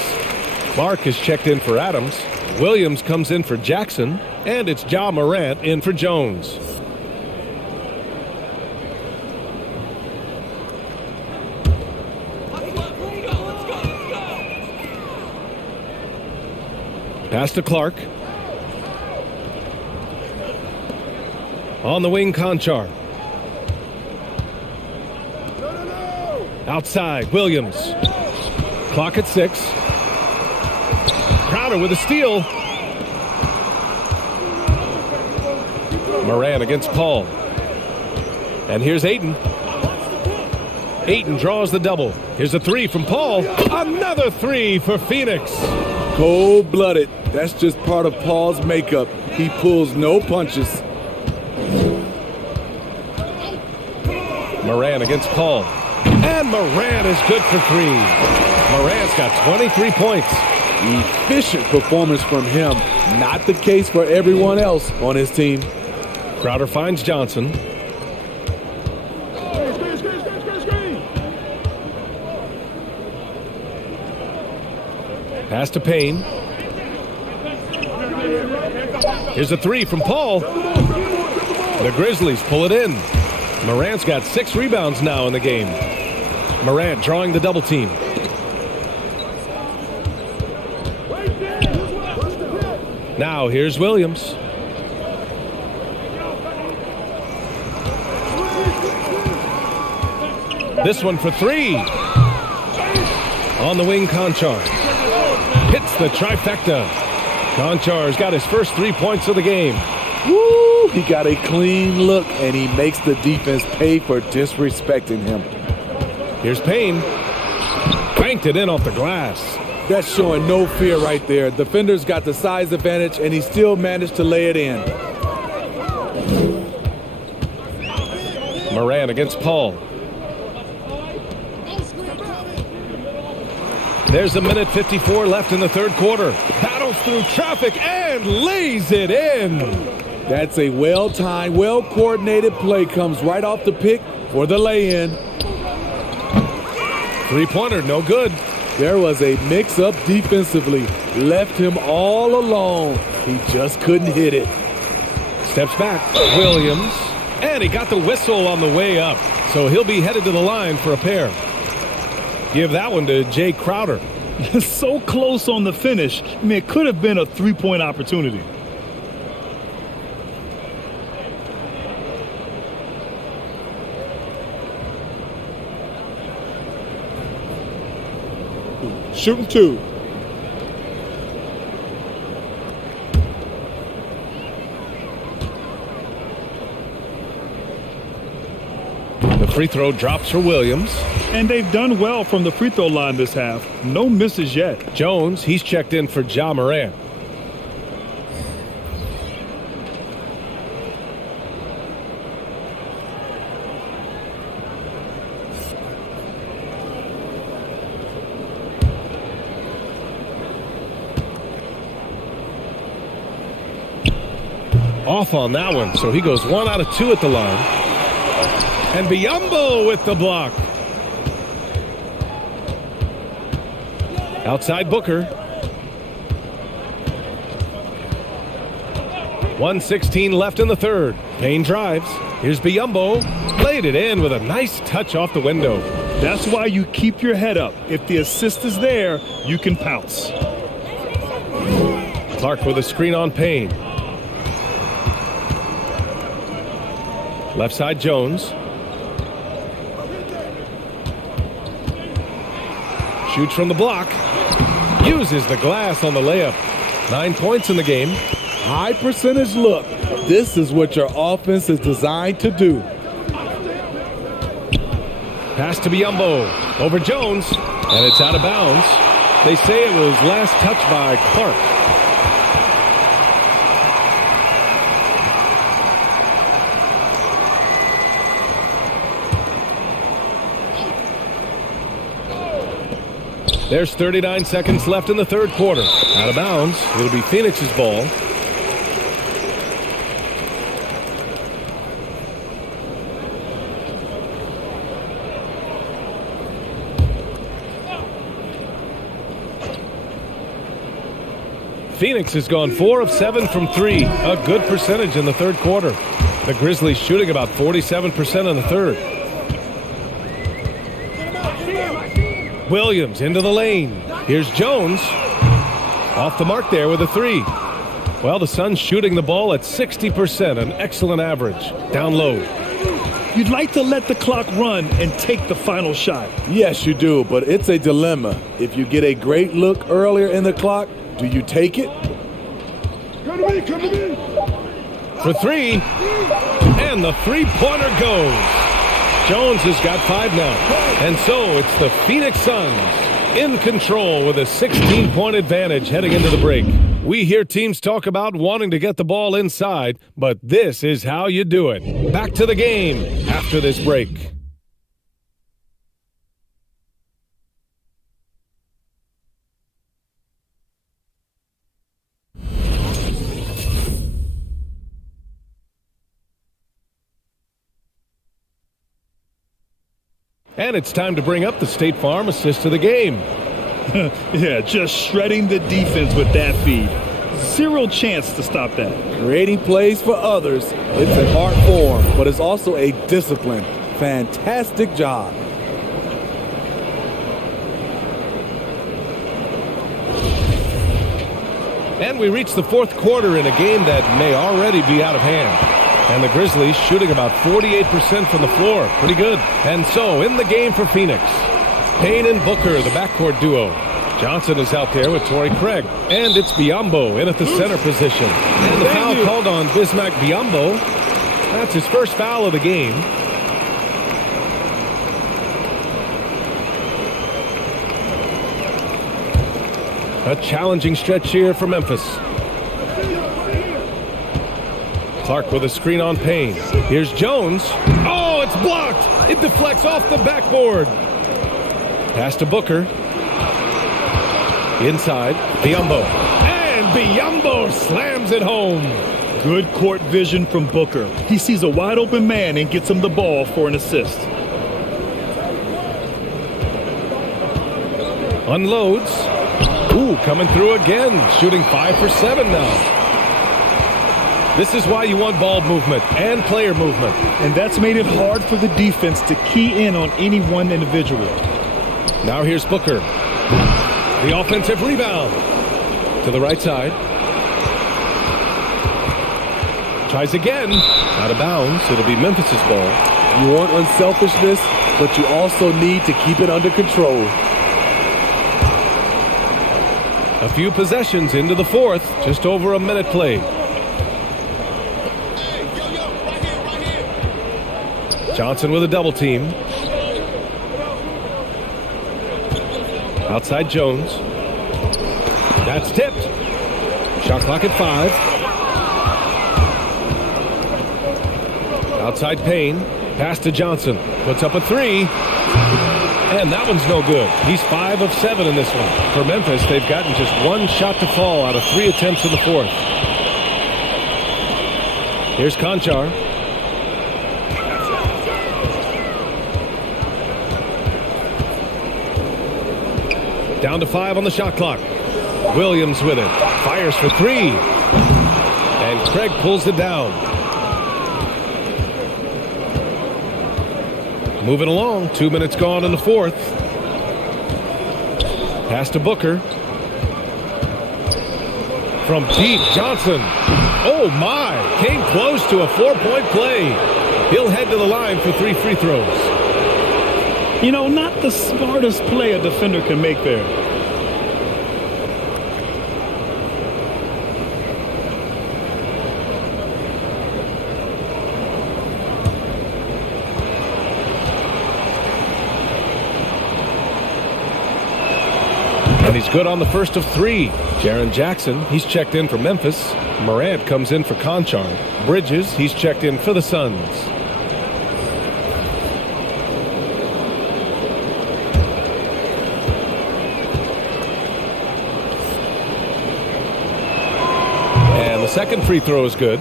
Mark is checked in for Adams. Williams comes in for Jackson. And it's Ja Morant in for Jones. Pass to Clark. On the wing, Conchar. Outside, Williams. Clock at 6. Crowder with a steal. Morant against Paul. And here's Ayton. Ayton draws the double. Here's a three from Paul. Another three for Phoenix. Cold-blooded. That's just part of Paul's makeup. He pulls no punches. Moran against Paul. And Moran is good for three. Moran's got 23 points. Efficient performance from him. Not the case for everyone else on his team. Crowder finds Johnson. Pass to Payne. Here's a three from Paul. The Grizzlies pull it in. Morant's got 6 rebounds now in the game. Morant drawing the double team. Now here's Williams. This one for three. On the wing, Conchar. Hits the trifecta. Conchar's got his first 3 points of the game. Woo! He got a clean look, and he makes the defense pay for disrespecting him. Here's Payne. Banked it in off the glass. That's showing no fear right there. Defender's got the size advantage, and he still managed to lay it in. Moran against Paul. There's a minute 54 left in the third quarter. Battles through traffic and lays it in. That's a well-timed, well-coordinated play. Comes right off the pick for the lay-in. Three-pointer, no good. There was a mix-up defensively. Left him all alone. He just couldn't hit it. Steps back. Williams. And he got the whistle on the way up. So he'll be headed to the line for a pair. Give that one to Jay Crowder. So close on the finish. I mean, it could have been a three-point opportunity. Shooting 2. The free throw drops for Williams. And they've done well from the free throw line this half. No misses yet. Jones, he's checked in for Ja Morant. Off on that one, so he goes 1 out of 2 at the line. And Biyombo with the block. Outside Booker. 1:16 left in the third. Payne drives. Here's Biyombo. Laid it in with a nice touch off the window. That's why you keep your head up. If the assist is there, you can pounce. Clark with a screen on Payne. Left side Jones. Shoots from the block. Uses the glass on the layup. 9 points in the game. High percentage look. This is what your offense is designed to do. Pass to Biyombo. Over Jones. And it's out of bounds. They say it was last touched by Clark. There's 39 seconds left in the third quarter. Out of bounds. It'll be Phoenix's ball. Phoenix has gone 4 of 7 from 3. A good percentage in the third quarter. The Grizzlies shooting about 47% in the third. Williams into the lane. Here's Jones. Off the mark there with a 3. Well, the Suns shooting the ball at 60%, an excellent average. Down low. You'd like to let the clock run and take the final shot. Yes, you do, but it's a dilemma. If you get a great look earlier in the clock, do you take it? Come to me. For 3. And the three-pointer goes. Jones has got 5 now. And so it's the Phoenix Suns in control with a 16-point advantage heading into the break. We hear teams talk about wanting to get the ball inside, but this is how you do it. Back to the game after this break. And it's time to bring up the State Farm assist of the game. Yeah, just shredding the defense with that feed. Zero chance to stop that. Creating plays for others, it's an art form, but it's also a discipline. Fantastic job. And we reach the fourth quarter in a game that may already be out of hand. And the Grizzlies shooting about 48% from the floor. Pretty good. And so in the game for Phoenix, Payne and Booker, the backcourt duo. Johnson is out there with Torrey Craig. And it's Biyombo in at the center position. And the foul called on Bismack Biyombo. That's his first foul of the game. A challenging stretch here for Memphis. Clark with a screen on Payne. Here's Jones. Oh, it's blocked. It deflects off the backboard. Pass to Booker. Inside, Biyombo. And Biyombo slams it home. Good court vision from Booker. He sees a wide open man and gets him the ball for an assist. Unloads. Ooh, coming through again. Shooting 5 for 7 now. This is why you want ball movement and player movement. And that's made it hard for the defense to key in on any one individual. Now here's Booker. The offensive rebound. To the right side. Tries again. Out of bounds. It'll be Memphis's ball. You want unselfishness, but you also need to keep it under control. A few possessions into the fourth. Just over a minute played. Johnson with a double team. Outside Jones. That's tipped. Shot clock at 5. Outside Payne. Pass to Johnson. Puts up a 3. And that one's no good. He's 5 of 7 in this one. For Memphis, they've gotten just 1 shot to fall out of 3 attempts in the fourth. Here's Conchar. Down to 5 on the shot clock. Williams with it. Fires for 3. And Craig pulls it down. Moving along. 2 minutes gone in the fourth. Pass to Booker. From deep, Johnson. Oh my! Came close to a 4-point play. He'll head to the line for 3 free throws. You know, not the smartest play a defender can make there. And he's good on the first of 3. Jaren Jackson, he's checked in for Memphis. Morant comes in for Conchar. Bridges, he's checked in for the Suns. And the second free throw is good.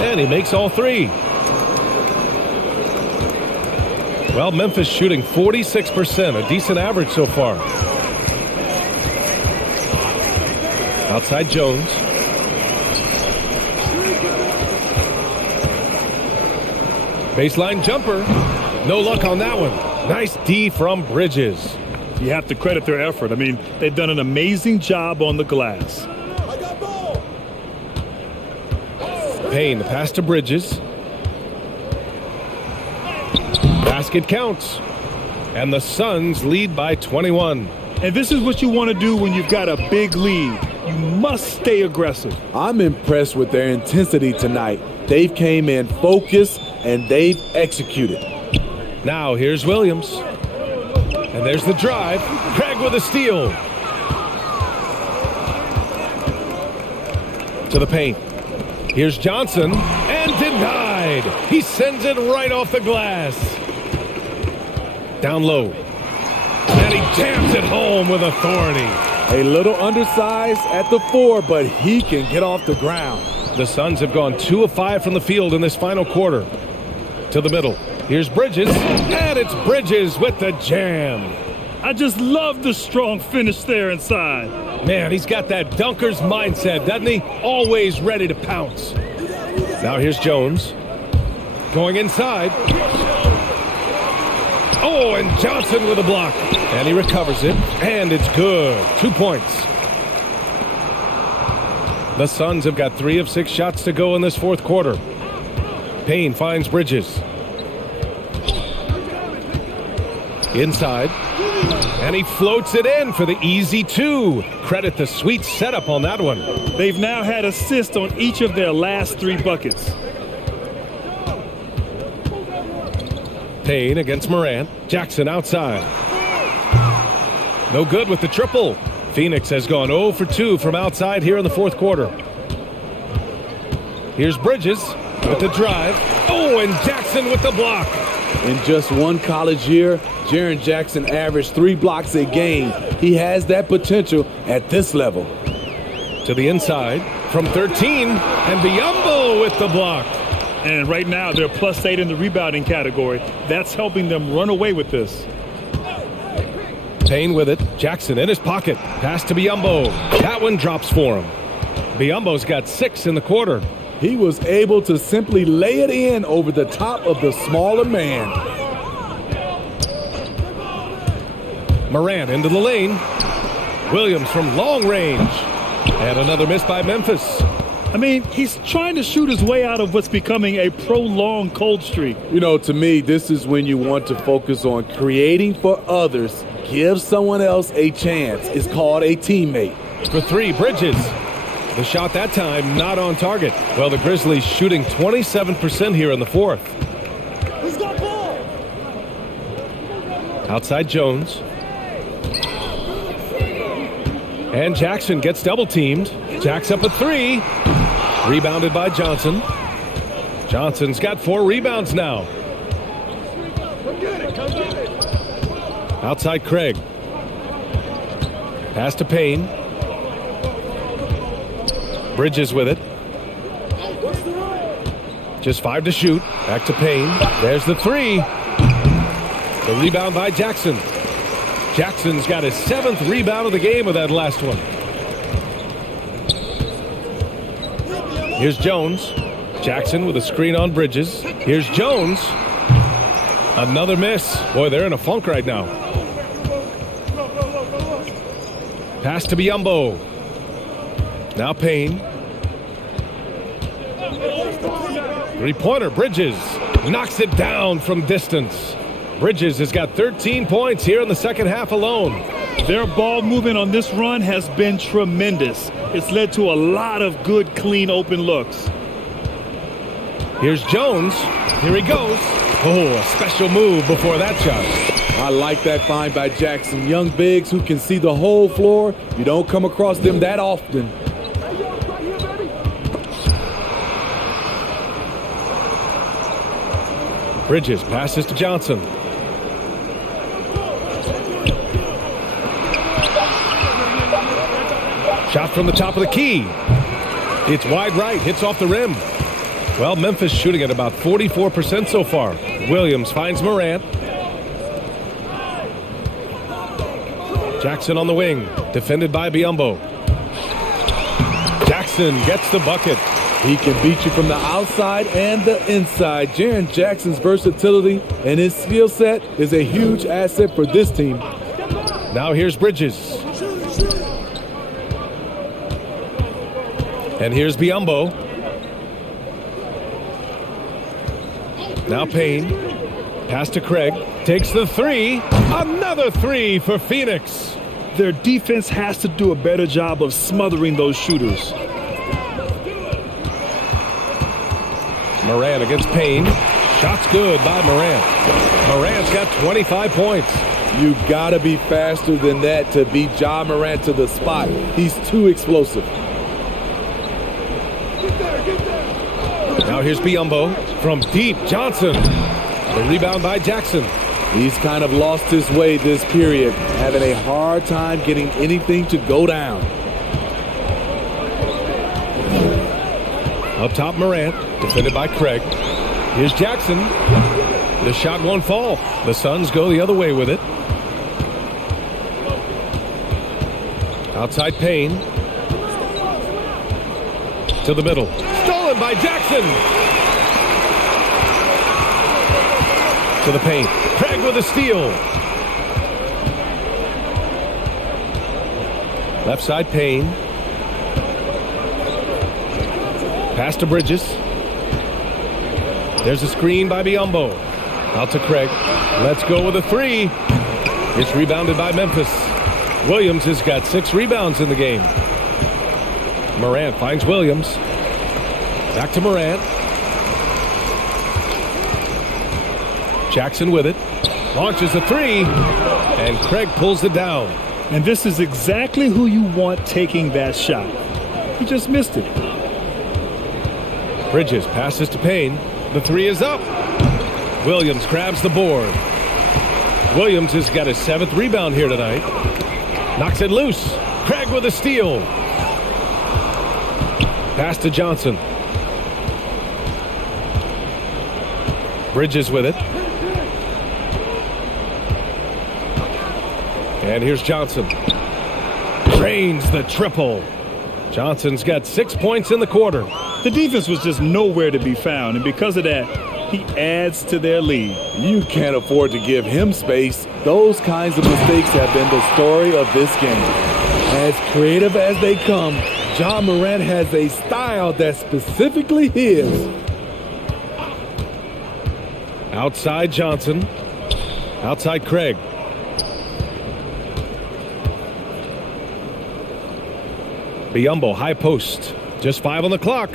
And he makes all 3. Well, Memphis shooting 46%, a decent average so far. Outside Jones. Baseline jumper. No luck on that one. Nice D from Bridges. You have to credit their effort. I mean, they've done an amazing job on the glass. Payne, the pass to Bridges. basket counts. And the Suns lead by 21. And this is what you want to do when you've got a big lead. You must stay aggressive. I'm impressed with their intensity tonight. They've came in focused and they've executed. Now here's Williams. And there's the drive. Craig with a steal. To the paint. Here's Johnson. And denied. He sends it right off the glass. Down low. And he jams it home with authority. A little undersized at the 4, but he can get off the ground. The Suns have gone 2 of 5 from the field in this final quarter. To the middle. Here's Bridges. And it's Bridges with the jam. I just love the strong finish there inside. Man, he's got that dunker's mindset, doesn't he? Always ready to pounce. Now here's Jones. Going inside. Oh, and Johnson with a block. And he recovers it. And it's good. 2 points. The Suns have got 3 of 6 shots to go in this fourth quarter. Payne finds Bridges. Inside. And he floats it in for the easy 2. Credit the sweet setup on that one. They've now had assists on each of their last 3 buckets. Payne against Morant. Jackson outside. No good with the triple. Phoenix has gone 0 for 2 from outside here in the fourth quarter. Here's Bridges with the drive. Oh, and Jackson with the block. In just one college year, Jaren Jackson averaged 3 blocks a game. He has that potential at this level. To the inside from 13, and Biyombo with the block. And right now, they're +8 in the rebounding category. That's helping them run away with this. Payne with it. Jackson in his pocket. Pass to Biyombo. That one drops for him. Biyombo's got 6 in the quarter. He was able to simply lay it in over the top of the smaller man. Morant into the lane. Williams from long range. And another miss by Memphis. I mean, he's trying to shoot his way out of what's becoming a prolonged cold streak. You know, to me, this is when you want to focus on creating for others. Give someone else a chance. It's called a teammate. For 3, Bridges. The shot that time not on target. Well, the Grizzlies shooting 27% here in the fourth. He's got ball. Outside Jones. And Jackson gets double teamed. Jacks up a 3. Rebounded by Johnson. Johnson's got 4 rebounds now. Outside Craig. Pass to Payne. Bridges with it. Just 5 to shoot. Back to Payne. There's the 3. The rebound by Jackson. Jackson's got his 7th rebound of the game with that last one. Here's Jones. Jackson with a screen on Bridges. Here's Jones. Another miss. Boy, they're in a funk right now. Pass to Biyombo. Now Payne. 3-pointer. Bridges knocks it down from distance. Bridges has got 13 points here in the second half alone. Their ball movement on this run has been tremendous. It's led to a lot of good, clean, open looks. Here's Jones. Here he goes. Oh, a special move before that shot. I like that find by Jackson. Young bigs who can see the whole floor. You don't come across them that often. Bridges passes to Johnson. Shot from the top of the key. It's wide right, hits off the rim. Well, Memphis shooting at about 44% so far. Williams finds Morant. Jackson on the wing, defended by Biyombo. Jackson gets the bucket. He can beat you from the outside and the inside. Jaren Jackson's versatility and his skill set is a huge asset for this team. Now here's Bridges. And here's Biyombo. Now Payne. Pass to Craig. Takes the three. Another three for Phoenix. Their defense has to do a better job of smothering those shooters. Morant against Payne. Shot's good by Morant. Morant's got 25 points. You gotta be faster than that to beat Ja Morant to the spot. He's too explosive. Now here's Biyombo from deep. Johnson. The rebound by Jackson. He's kind of lost his way this period, having a hard time getting anything to go down. Up top, Morant, defended by Craig. Here's Jackson. The shot won't fall. The Suns go the other way with it. Outside Payne. To the middle. Stolen by Jackson. To the paint. Craig with a steal. Left side Payne. Pass to Bridges. There's a screen by Biyombo. Out to Craig. Let's go with a three. It's rebounded by Memphis. Williams has got 6 rebounds in the game. Morant finds Williams. Back to Morant. Jackson with it. Launches a three. And Craig pulls it down. And this is exactly who you want taking that shot. He just missed it. Bridges passes to Payne. The three is up. Williams grabs the board. Williams has got his 7th rebound here tonight. Knocks it loose. Craig with a steal. Pass to Johnson. Bridges with it. And here's Johnson. Drains the triple. Johnson's got 6 points in the quarter. The defense was just nowhere to be found, and because of that, he adds to their lead. You can't afford to give him space. Those kinds of mistakes have been the story of this game. As creative as they come, Ja Morant has a style that's specifically his. Outside Johnson. Outside Craig. Biyombo, high post. Just 5 on the clock.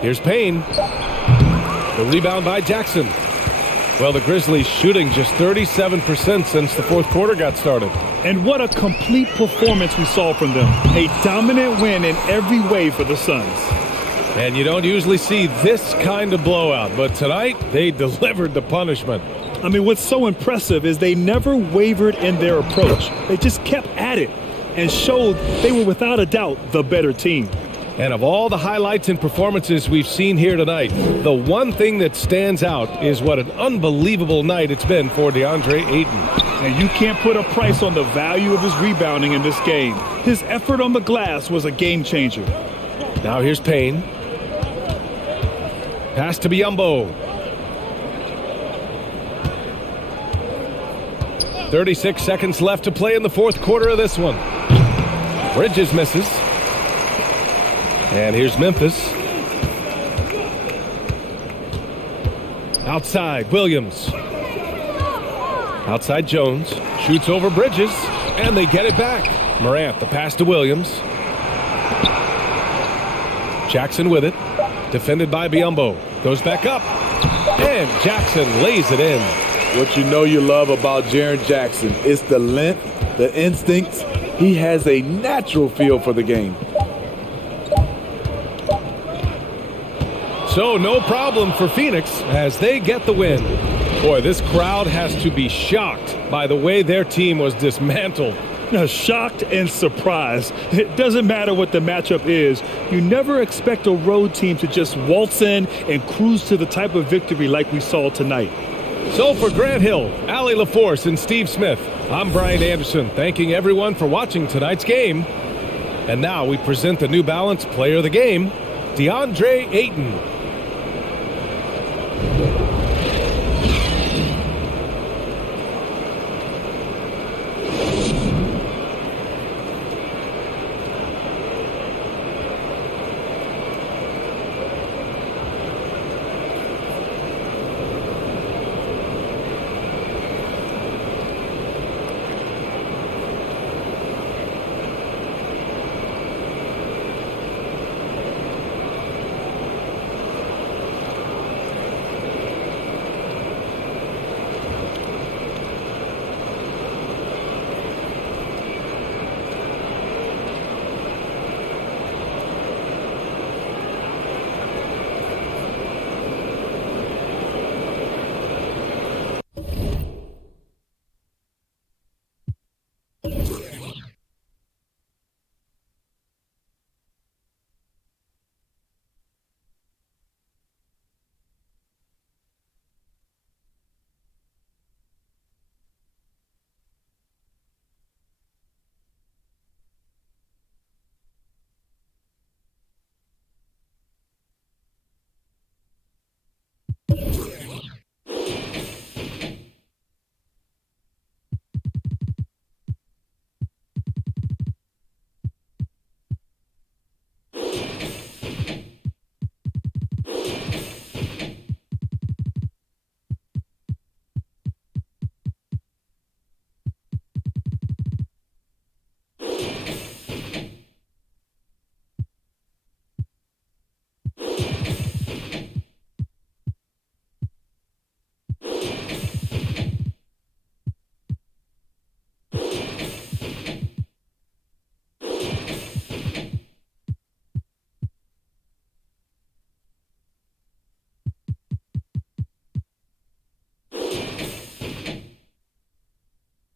Here's Payne. The rebound by Jackson. Well, the Grizzlies shooting just 37% since the 4th quarter got started. And what a complete performance we saw from them. A dominant win in every way for the Suns. And you don't usually see this kind of blowout, but tonight they delivered the punishment. I mean, what's so impressive is they never wavered in their approach. They just kept at it and showed they were without a doubt the better team. And of all the highlights and performances we've seen here tonight, the one thing that stands out is what an unbelievable night it's been for DeAndre Ayton. And you can't put a price on the value of his rebounding in this game. His effort on the glass was a game changer. Now here's Payne. Pass to Biyombo. 36 seconds left to play in the 4th quarter of this one. Bridges misses. And here's Memphis. Outside, Williams. Outside Jones. Shoots over Bridges. And they get it back. Morant, the pass to Williams. Jackson with it. Defended by Biyombo. Goes back up. And Jackson lays it in. What you know you love about Jaren Jackson is the length, the instincts. He has a natural feel for the game. So no problem for Phoenix as they get the win. Boy, this crowd has to be shocked by the way their team was dismantled. Now, shocked and surprised. It doesn't matter what the matchup is. You never expect a road team to just waltz in and cruise to the type of victory like we saw tonight. So for Grant Hill, Allie LaForce, and Steve Smith, I'm Brian Anderson, thanking everyone for watching tonight's game. And now we present the New Balance Player of the Game, DeAndre Ayton.